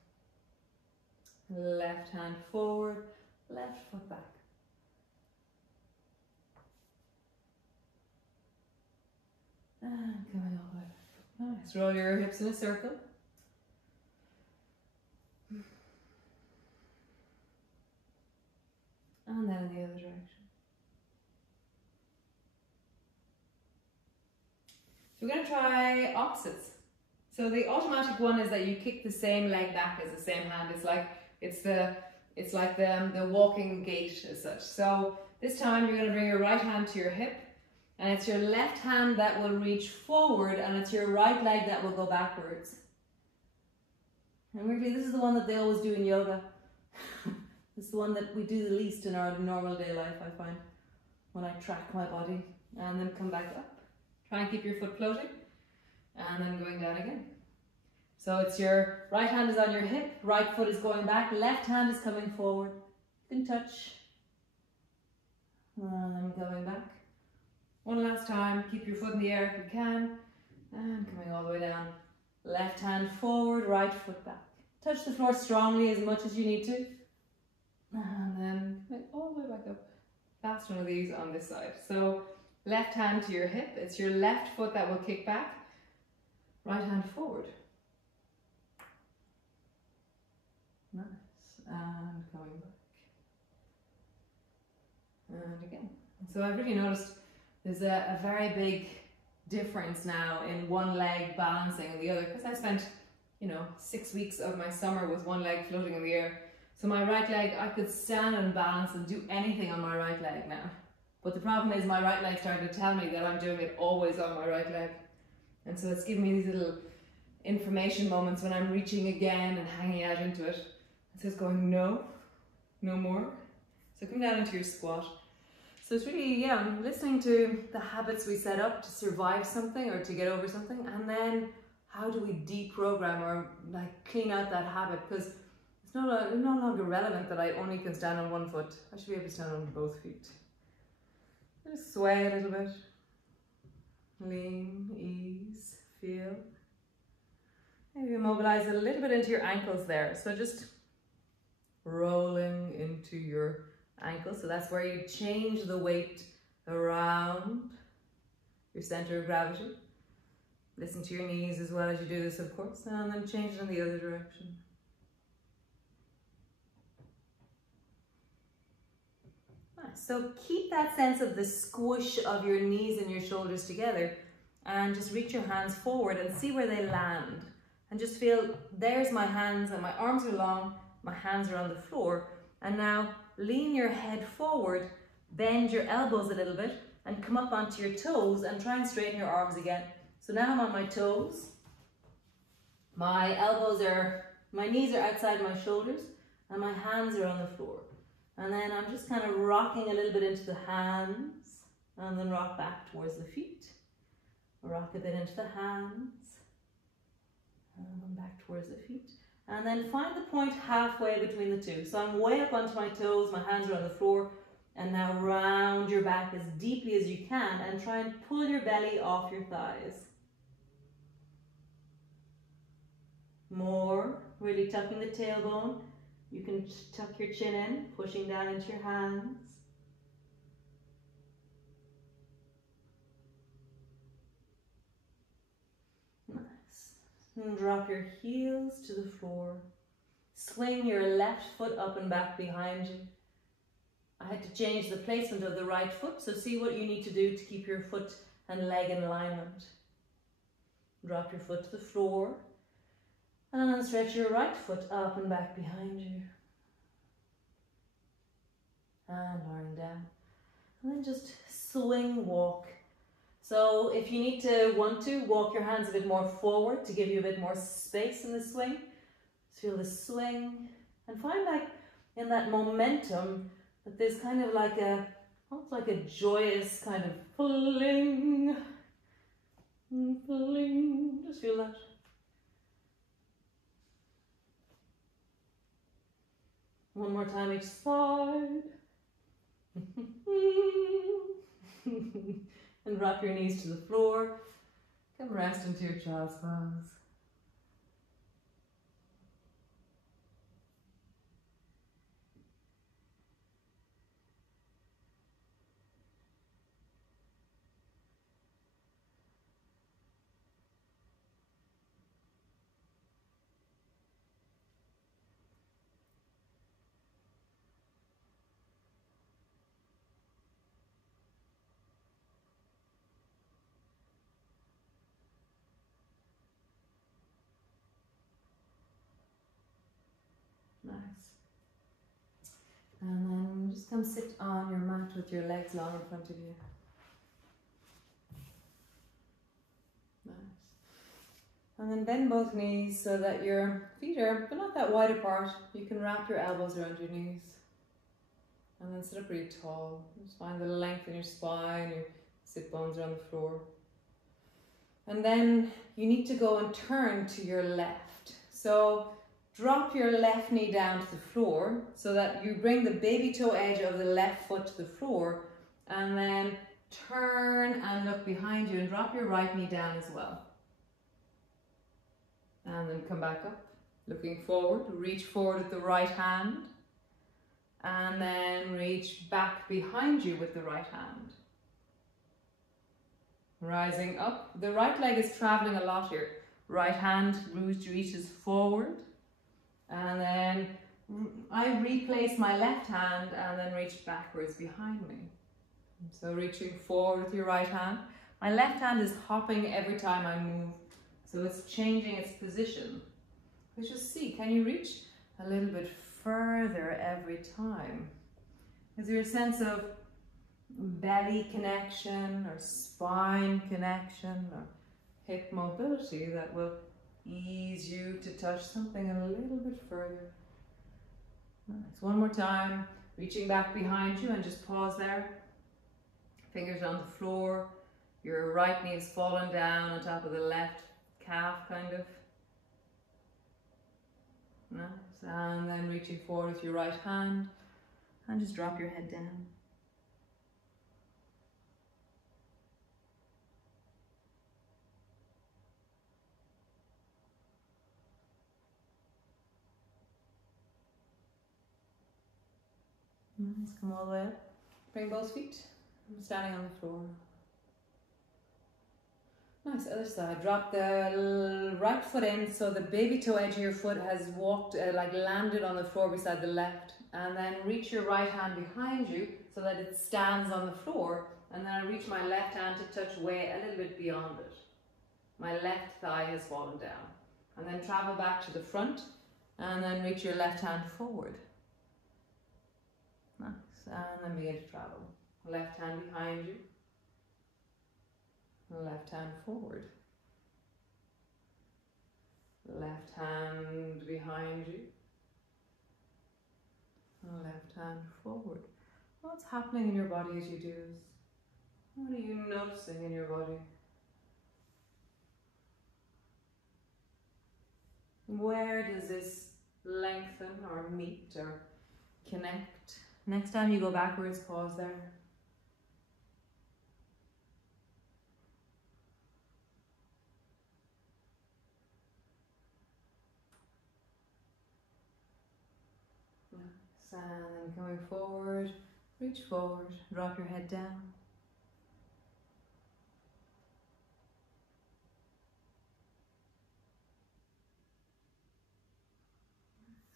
Left hand forward, left foot back. And coming all the way back. Nice. Roll your hips in a circle. And then in the other direction. So we're going to try opposites. So the automatic one is that you kick the same leg back as the same hand. It's like the walking gait as such. So this time you're going to bring your right hand to your hip. And it's your left hand that will reach forward, and it's your right leg that will go backwards. And weirdly, this is the one that they always do in yoga. It's the one that we do the least in our normal day life, I find, when I track my body. And then come back up. Try and keep your foot floating. And then going down again. So it's your right hand is on your hip, right foot is going back, left hand is coming forward. You can touch. And then going back. One last time, keep your foot in the air if you can, and coming all the way down. Left hand forward, right foot back. Touch the floor strongly as much as you need to. And then coming all the way back up. Last one of these on this side. So left hand to your hip, it's your left foot that will kick back. Right hand forward. Nice. And coming back. And again. So I've really noticed there's a very big difference now in one leg balancing and the other, because I spent, 6 weeks of my summer with one leg floating in the air. So my right leg, I could stand and balance and do anything on my right leg now. But the problem is my right leg started to tell me that I'm doing it always on my right leg. And so it's giving me these little information moments when I'm reaching again and hanging out into it. So it's going, no, no more. So come down into your squat. So it's really, I'm listening to the habits we set up to survive something or to get over something, and then how do we deprogram or like clean out that habit, because it's no longer relevant that I only can stand on one foot. I should be able to stand on both feet. Just sway a little bit. Lean, ease, feel. Maybe mobilize a little bit into your ankles there. So just rolling into your ankle. So that's where you change the weight around your center of gravity. Listen to your knees as well as you do this, of course, and then change it in the other direction. Nice. Nice. So keep that sense of the squish of your knees and your shoulders together, and just reach your hands forward and see where they land. And just feel, there's my hands and my arms are long, my hands are on the floor. And now lean your head forward, bend your elbows a little bit and come up onto your toes and try and straighten your arms again. So now I'm on my toes. My knees are outside my shoulders and my hands are on the floor. And then I'm just kind of rocking a little bit into the hands and then rock back towards the feet. Rock a bit into the hands and then back towards the feet. And then find the point halfway between the two. So I'm way up onto my toes, my hands are on the floor, and now round your back as deeply as you can and try and pull your belly off your thighs. More, really tucking the tailbone. You can tuck your chin in, pushing down into your hands. Nice. And drop your heels to the floor. Swing your left foot up and back behind you. I had to change the placement of the right foot, so see what you need to do to keep your foot and leg in alignment. Drop your foot to the floor. And then stretch your right foot up and back behind you. And lying down. And then just swing, walk. So if you want to, walk your hands a bit more forward to give you a bit more space in the swing. Just feel the swing. And find like in that momentum that there's kind of like almost like a joyous kind of fling. Fling. Just feel that. One more time each side. And drop your knees to the floor. Come rest into your child's pose. Nice. And then just come sit on your mat with your legs long in front of you. Nice. And then bend both knees so that your feet are not that wide apart. You can wrap your elbows around your knees. And then sit up really tall. Just find the length in your spine, your sit bones are on the floor. And then you need to go and turn to your left. So drop your left knee down to the floor so that you bring the baby toe edge of the left foot to the floor, and then turn and look behind you and drop your right knee down as well. And then come back up, looking forward, reach forward with the right hand, and then reach back behind you with the right hand. Rising up, the right leg is traveling a lot here. Right hand reaches forward. And then I replace my left hand and then reach backwards behind me. So reaching forward with your right hand. My left hand is hopping every time I move. So it's changing its position. Let's just see, can you reach a little bit further every time? Is there a sense of belly connection or spine connection or hip mobility that will ease you to touch something a little bit further? Nice. One more time, reaching back behind you and just pause there. Fingers on the floor. Your right knee is fallen down on top of the left calf, kind of. Nice. And then reaching forward with your right hand and just drop your head down. Nice, come all the way up. Bring both feet. I'm standing on the floor. Nice, other side. Drop the right foot in, so the baby toe edge of your foot has walked, like landed on the floor beside the left, and then reach your right hand behind you so that it stands on the floor, and then I reach my left hand to touch way a little bit beyond it. My left thigh has fallen down. And then travel back to the front, and then reach your left hand forward. Nice, and then begin to travel. Left hand behind you, left hand forward. Left hand behind you, left hand forward. What's happening in your body as you do this? What are you noticing in your body? Where does this lengthen or meet or connect? Next time you go backwards, pause there. And then coming forward, reach forward, drop your head down.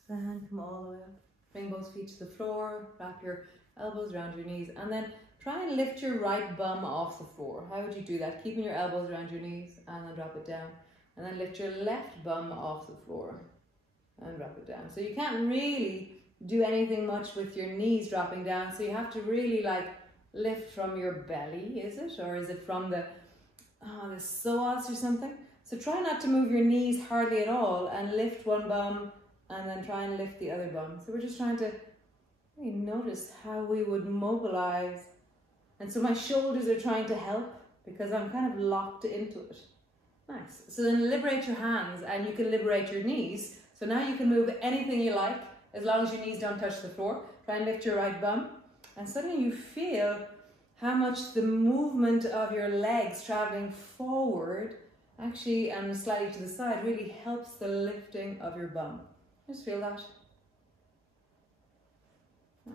And come all the way up. Bring both feet to the floor, wrap your elbows around your knees, and then try and lift your right bum off the floor. How would you do that? Keeping your elbows around your knees, and then drop it down. And then lift your left bum off the floor, and drop it down. So you can't really do anything much with your knees dropping down, so you have to really like lift from your belly, is it? Or is it from the psoas or something? So try not to move your knees hardly at all, and lift one bum, and then try and lift the other bum. So we're just trying to really notice how we would mobilize. And so my shoulders are trying to help because I'm kind of locked into it. Nice. So then liberate your hands, and you can liberate your knees. So now you can move anything you like as long as your knees don't touch the floor. Try and lift your right bum, and suddenly you feel how much the movement of your legs traveling forward actually and slightly to the side really helps the lifting of your bum. Just feel that.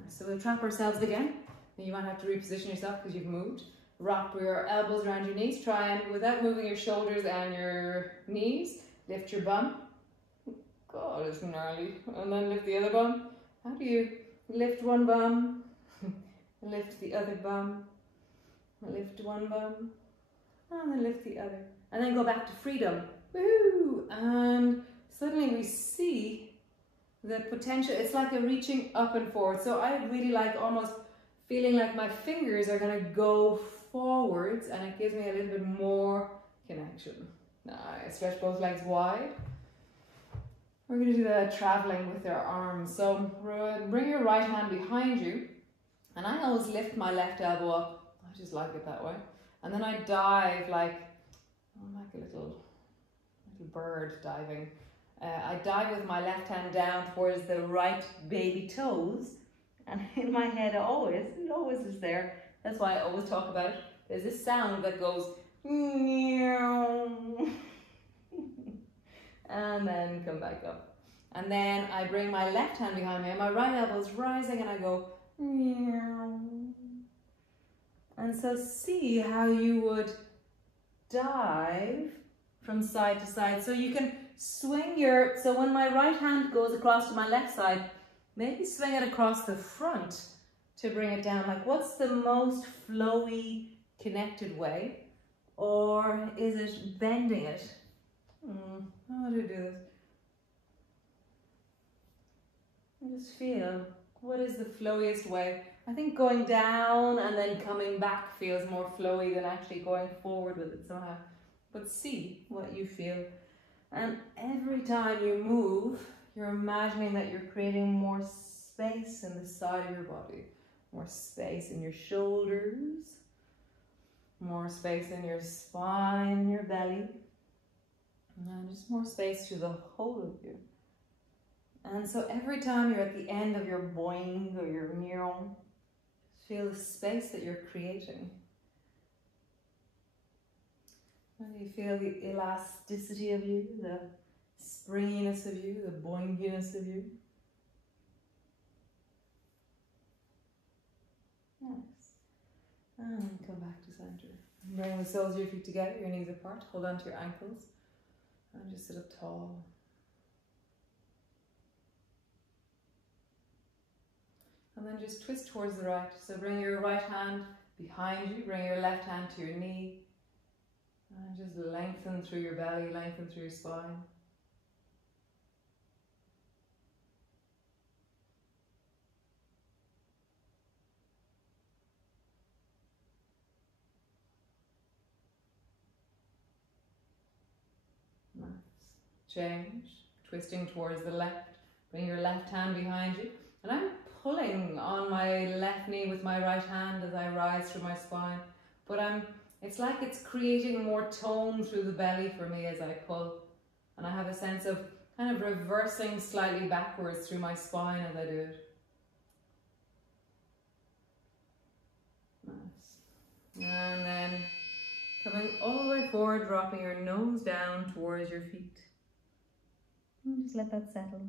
So we'll trap ourselves again. You might have to reposition yourself because you've moved. Wrap your elbows around your knees. Try and, without moving your shoulders and your knees, lift your bum. God, it's gnarly. And then lift the other bum. How do you lift one bum, lift the other bum, lift one bum, and then lift the other. And then go back to freedom. Woohoo! And suddenly we see the potential. It's like a reaching up and forward. So I really like almost feeling like my fingers are going to go forwards, and it gives me a little bit more connection. Now I stretch both legs wide. We're going to do the traveling with our arms. So bring your right hand behind you, and I always lift my left elbow up. I just like it that way. And then I dive like a little bird diving. I dive with my left hand down towards the right baby toes, and in my head it always is there. That's why I always talk about it. There's this sound that goes meow, and then come back up. And then I bring my left hand behind me, and my right elbow is rising, and I go meow. And so see how you would dive from side to side. So you can swing so when my right hand goes across to my left side, maybe swing it across the front to bring it down. Like, what's the most flowy, connected way? Or is it bending it? How do you do this? I just feel, what is the flowiest way? I think going down and then coming back feels more flowy than actually going forward with it somehow. But see what you feel. And every time you move, you're imagining that you're creating more space in the side of your body, more space in your shoulders, more space in your spine, your belly, and just more space through the whole of you. And so every time you're at the end of your boing or your meow, feel the space that you're creating. And you feel the elasticity of you, the springiness of you, the boinginess of you. Nice. And come back to center. Bring the soles of your feet together, your knees apart. Hold on to your ankles. And just sit up tall. And then just twist towards the right. So bring your right hand behind you, bring your left hand to your knee. And just lengthen through your belly, lengthen through your spine. Nice. Change. Twisting towards the left. Bring your left hand behind you. And I'm pulling on my left knee with my right hand as I rise through my spine. But it's like it's creating more tone through the belly for me as I pull. And I have a sense of kind of reversing slightly backwards through my spine as I do it. Nice. And then coming all the way forward, dropping your nose down towards your feet. And just let that settle.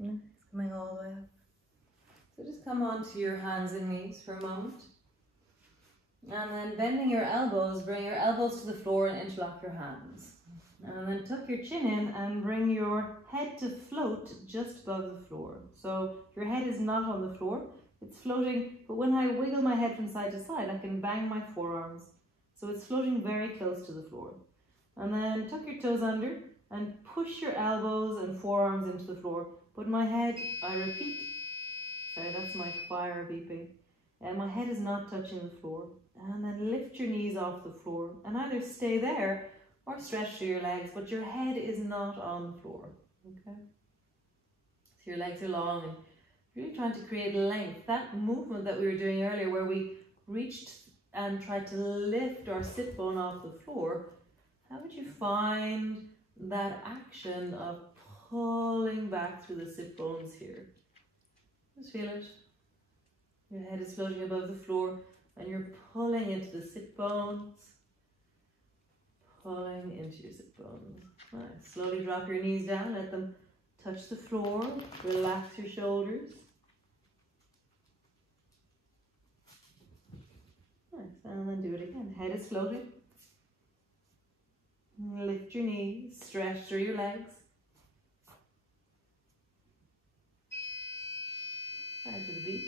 Nice, coming all the way up. So just come onto your hands and knees for a moment. And then bending your elbows, bring your elbows to the floor and interlock your hands. And then tuck your chin in and bring your head to float just above the floor. So your head is not on the floor, it's floating, but when I wiggle my head from side to side, I can bang my forearms. So it's floating very close to the floor. And then tuck your toes under and push your elbows and forearms into the floor. But my head, I repeat, sorry, that's my fire beeping. And my head is not touching the floor. And then lift your knees off the floor and either stay there or stretch through your legs, but your head is not on the floor, okay? So your legs are long and really trying to create length. That movement that we were doing earlier where we reached and tried to lift our sit bone off the floor, how would you find that action of pulling back through the sit bones here? Just feel it. Your head is floating above the floor and you're pulling into the sit bones. Pulling into your sit bones. Nice. Slowly drop your knees down, let them touch the floor. Relax your shoulders. Nice. And then do it again. Head is floating. Lift your knees, stretch through your legs. Sorry for the beep.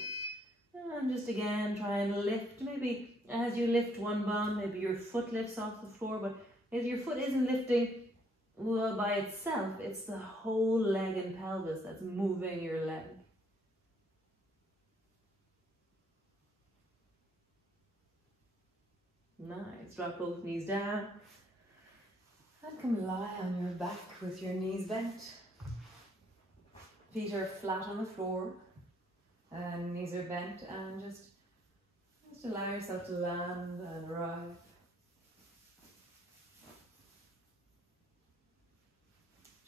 And just again, try and lift. Maybe as you lift one bone, maybe your foot lifts off the floor, but if your foot isn't lifting by itself, it's the whole leg and pelvis that's moving your leg. Nice. Drop both knees down. And come lie on your back with your knees bent. Feet are flat on the floor. And knees are bent. And just allow yourself to land and arrive.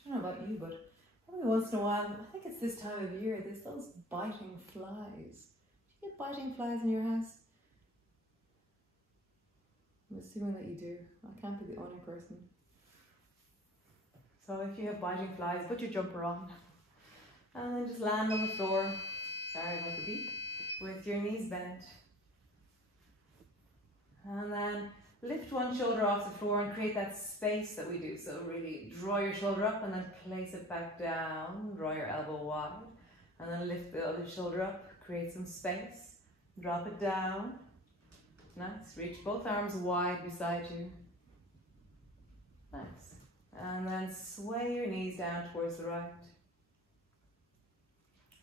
I don't know about you, but every once in a while, I think it's this time of year, there's those biting flies. Do you get biting flies in your house? I'm assuming that you do. I can't be the only person. So if you have biting flies, put your jumper on. And then just land on the floor. Sorry about the beep. With your knees bent. And then lift one shoulder off the floor and create that space that we do. So really draw your shoulder up and then place it back down. Draw your elbow wide. And then lift the other shoulder up. Create some space. Drop it down. Nice. Reach both arms wide beside you. Nice. And then sway your knees down towards the right.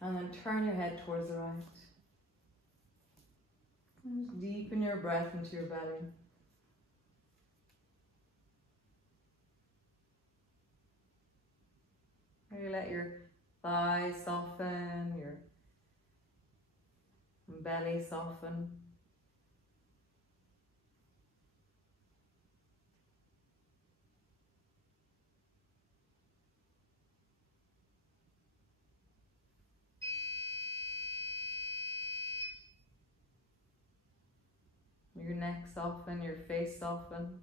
And then turn your head towards the right. And just deepen your breath into your belly. You let your thighs soften, your belly soften. Your neck soften, your face soften.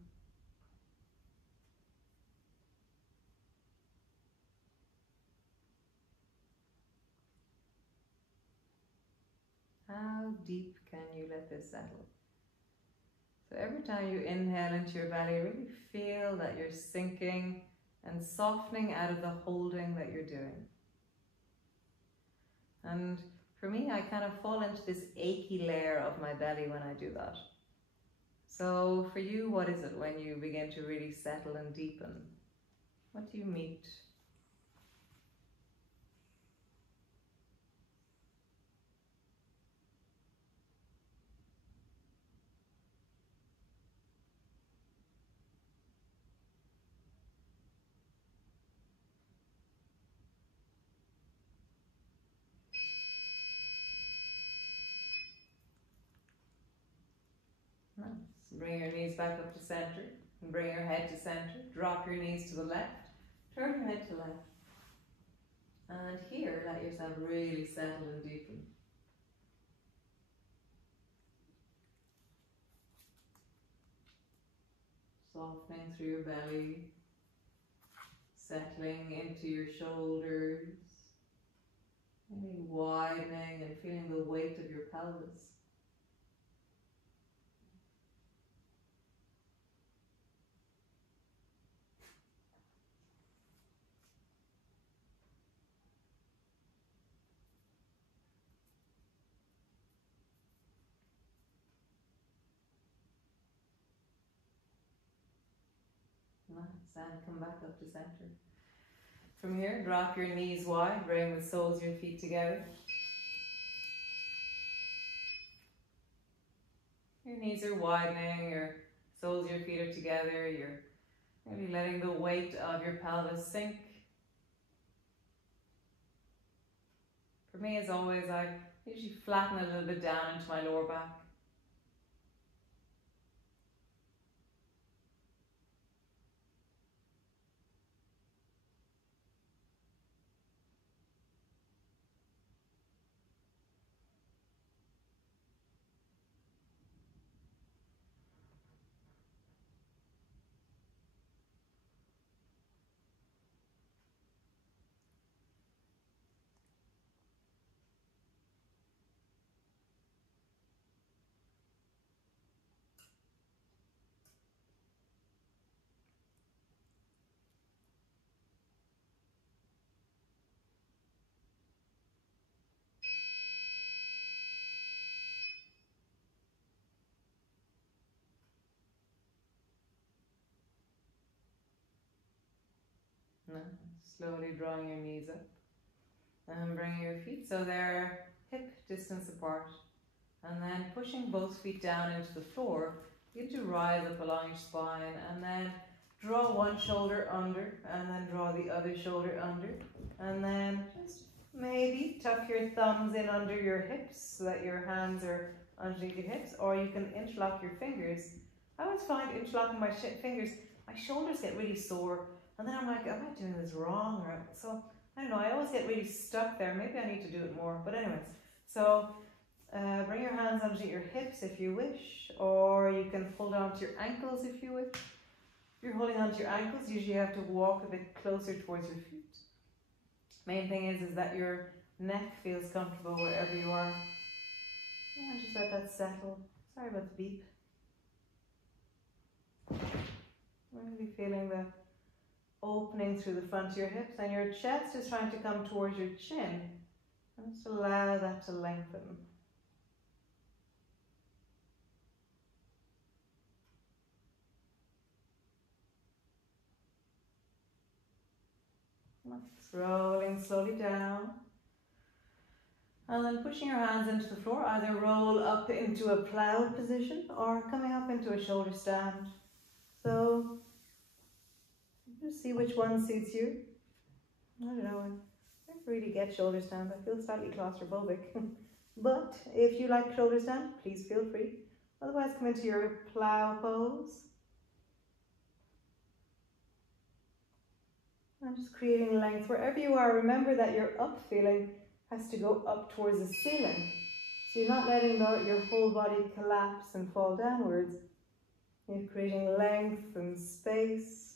How deep can you let this settle? So every time you inhale into your belly, really feel that you're sinking and softening out of the holding that you're doing. And for me, I kind of fall into this achy layer of my belly when I do that. So for you, what is it when you begin to really settle and deepen? What do you meet? Nice. Bring your knees back up to center and bring your head to center. Drop your knees to the left. Turn your head to left. And here, let yourself really settle and deepen. Softening through your belly. Settling into your shoulders. Maybe widening and feeling the weight of your pelvis. Nice, and come back up to center. From here, drop your knees wide, bring the soles of your feet together. Your knees are widening, your soles of your feet are together, you're maybe letting the weight of your pelvis sink. For me, as always, I usually flatten a little bit down into my lower back. Slowly drawing your knees up and bringing your feet so they're hip distance apart, and then pushing both feet down into the floor. Begin to rise up along your spine and then draw one shoulder under and then draw the other shoulder under, and then just maybe tuck your thumbs in under your hips so that your hands are underneath your hips, or you can interlock your fingers. I always find interlocking my fingers, my shoulders get really sore. And then I'm like, am I doing this wrong? Or so, I don't know, I always get really stuck there. Maybe I need to do it more. But anyways, so bring your hands underneath your hips if you wish, or you can hold on to your ankles if you wish. If you're holding on to your ankles, usually you have to walk a bit closer towards your feet. Main thing is that your neck feels comfortable wherever you are. And just let that settle. Sorry about the beep. Really feeling the opening through the front of your hips, and your chest is trying to come towards your chin, and just allow that to lengthen. Rolling slowly down, and then pushing your hands into the floor. Either roll up into a plow position or coming up into a shoulder stand. So just see which one suits you. I don't know, I don't really get shoulder stand. I feel slightly claustrophobic. But if you like shoulder stand, please feel free. Otherwise, come into your plow pose. And just creating length wherever you are. Remember that your up feeling has to go up towards the ceiling. So you're not letting your whole body collapse and fall downwards. You're creating length and space.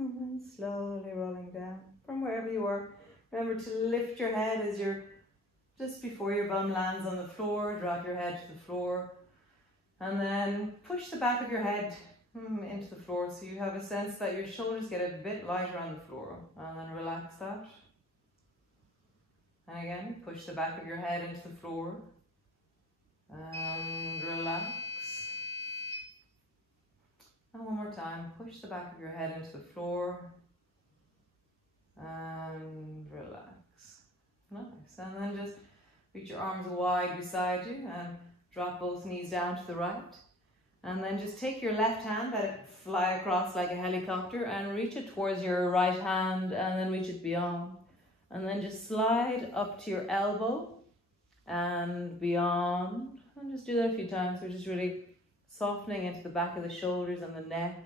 And then slowly rolling down from wherever you are. Remember to lift your head as you're just before your bum lands on the floor. Drop your head to the floor. And then push the back of your head into the floor so you have a sense that your shoulders get a bit lighter on the floor. And then relax that. And again, push the back of your head into the floor. And relax. And one more time, push the back of your head into the floor and relax. Nice. And then just reach your arms wide beside you and drop both knees down to the right. And then just take your left hand, let it fly across like a helicopter and reach it towards your right hand and then reach it beyond. And then just slide up to your elbow and beyond. And just do that a few times. We're just really softening into the back of the shoulders and the neck.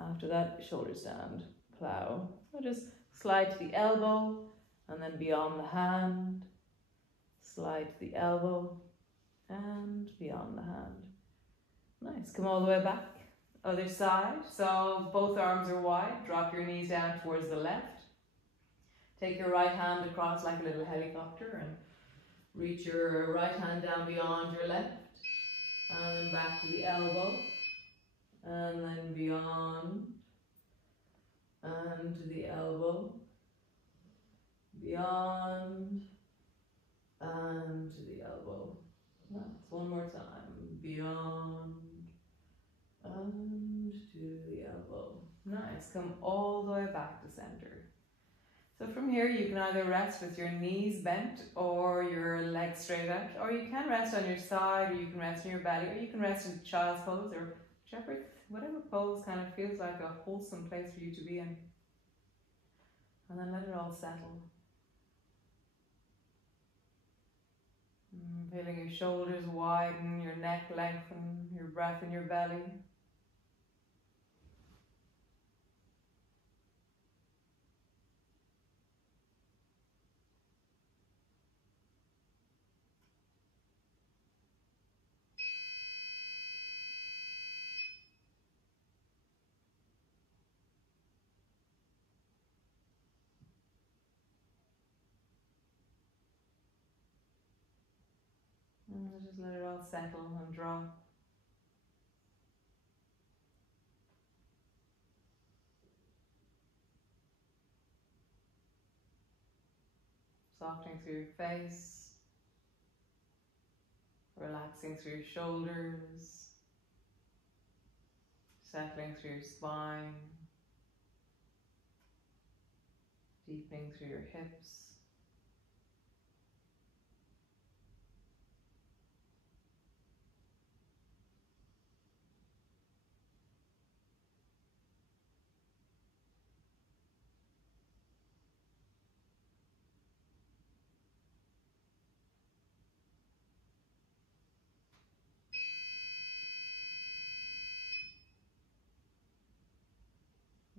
After that, shoulders stand, plow. So just slide to the elbow and then beyond the hand. Slide to the elbow and beyond the hand. Nice. Come all the way back. Other side. So both arms are wide. Drop your knees down towards the left. Take your right hand across like a little helicopter and reach your right hand down beyond your left. And then back to the elbow, and then beyond, and to the elbow, beyond, and to the elbow. Nice. One more time, beyond, and to the elbow. Nice. Come all the way back to center. So from here you can either rest with your knees bent or your legs straight out, or you can rest on your side, or you can rest on your belly, or you can rest in child's pose, or whatever pose kind of feels like a wholesome place for you to be in. And then let it all settle. Feeling your shoulders widen, your neck lengthen, your breath in your belly. And just let it all settle and drop. Softening through your face, relaxing through your shoulders, settling through your spine, deepening through your hips.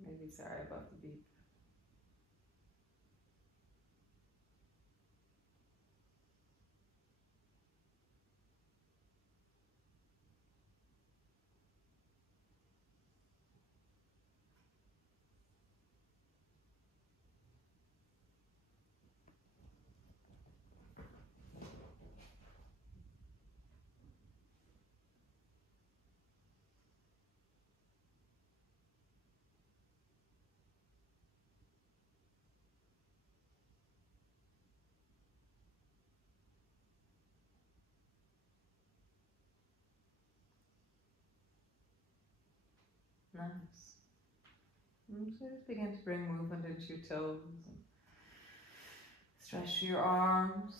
Maybe sorry about the beep. Nice. And just begin to bring movement into your toes. And stretch your arms.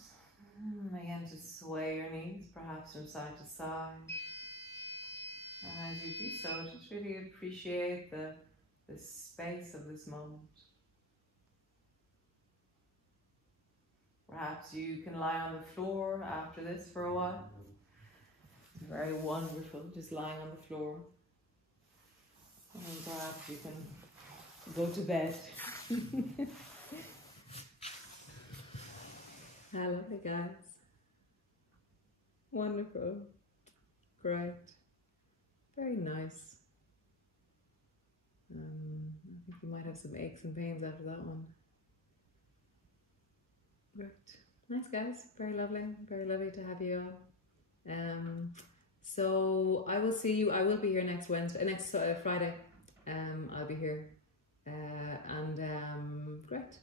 Begin to sway your knees, perhaps from side to side. And as you do so, just really appreciate the space of this moment. Perhaps you can lie on the floor after this for a while. It's very wonderful, just lying on the floor. And perhaps you can go to bed. Hello, guys. Wonderful. Great. Very nice. I think you might have some aches and pains after that one. Great. Nice, guys. Very lovely to have you all. So I will see you. I will be here next Friday. I'll be here. Great.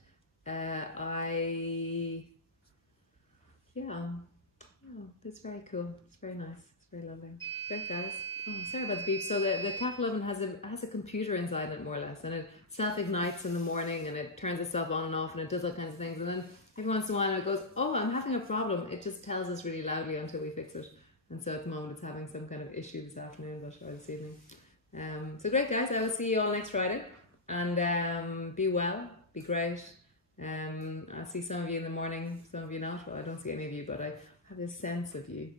That's very cool. It's very nice. It's very lovely. Great, guys. Oh, sorry about the beep. So the kettle oven has a computer inside it, more or less, and it self-ignites in the morning, and it turns itself on and off, and it does all kinds of things, and then every once in a while it goes, oh, I'm having a problem. It just tells us really loudly until we fix it. And so at the moment it's having some kind of issue this afternoon, or this evening. So great, guys. I will see you all next Friday, and be well, be great. I'll see some of you in the morning, some of you not. Well, I don't see any of you, but I have this sense of you.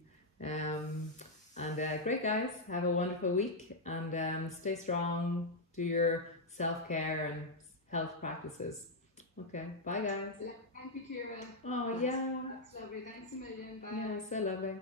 Great, guys. Have a wonderful week, and stay strong. Do your self-care and health practices. Okay, bye, guys. Thank you, Ciara. Oh, yeah. That's lovely. Thanks a million. Bye. Yeah, so lovely.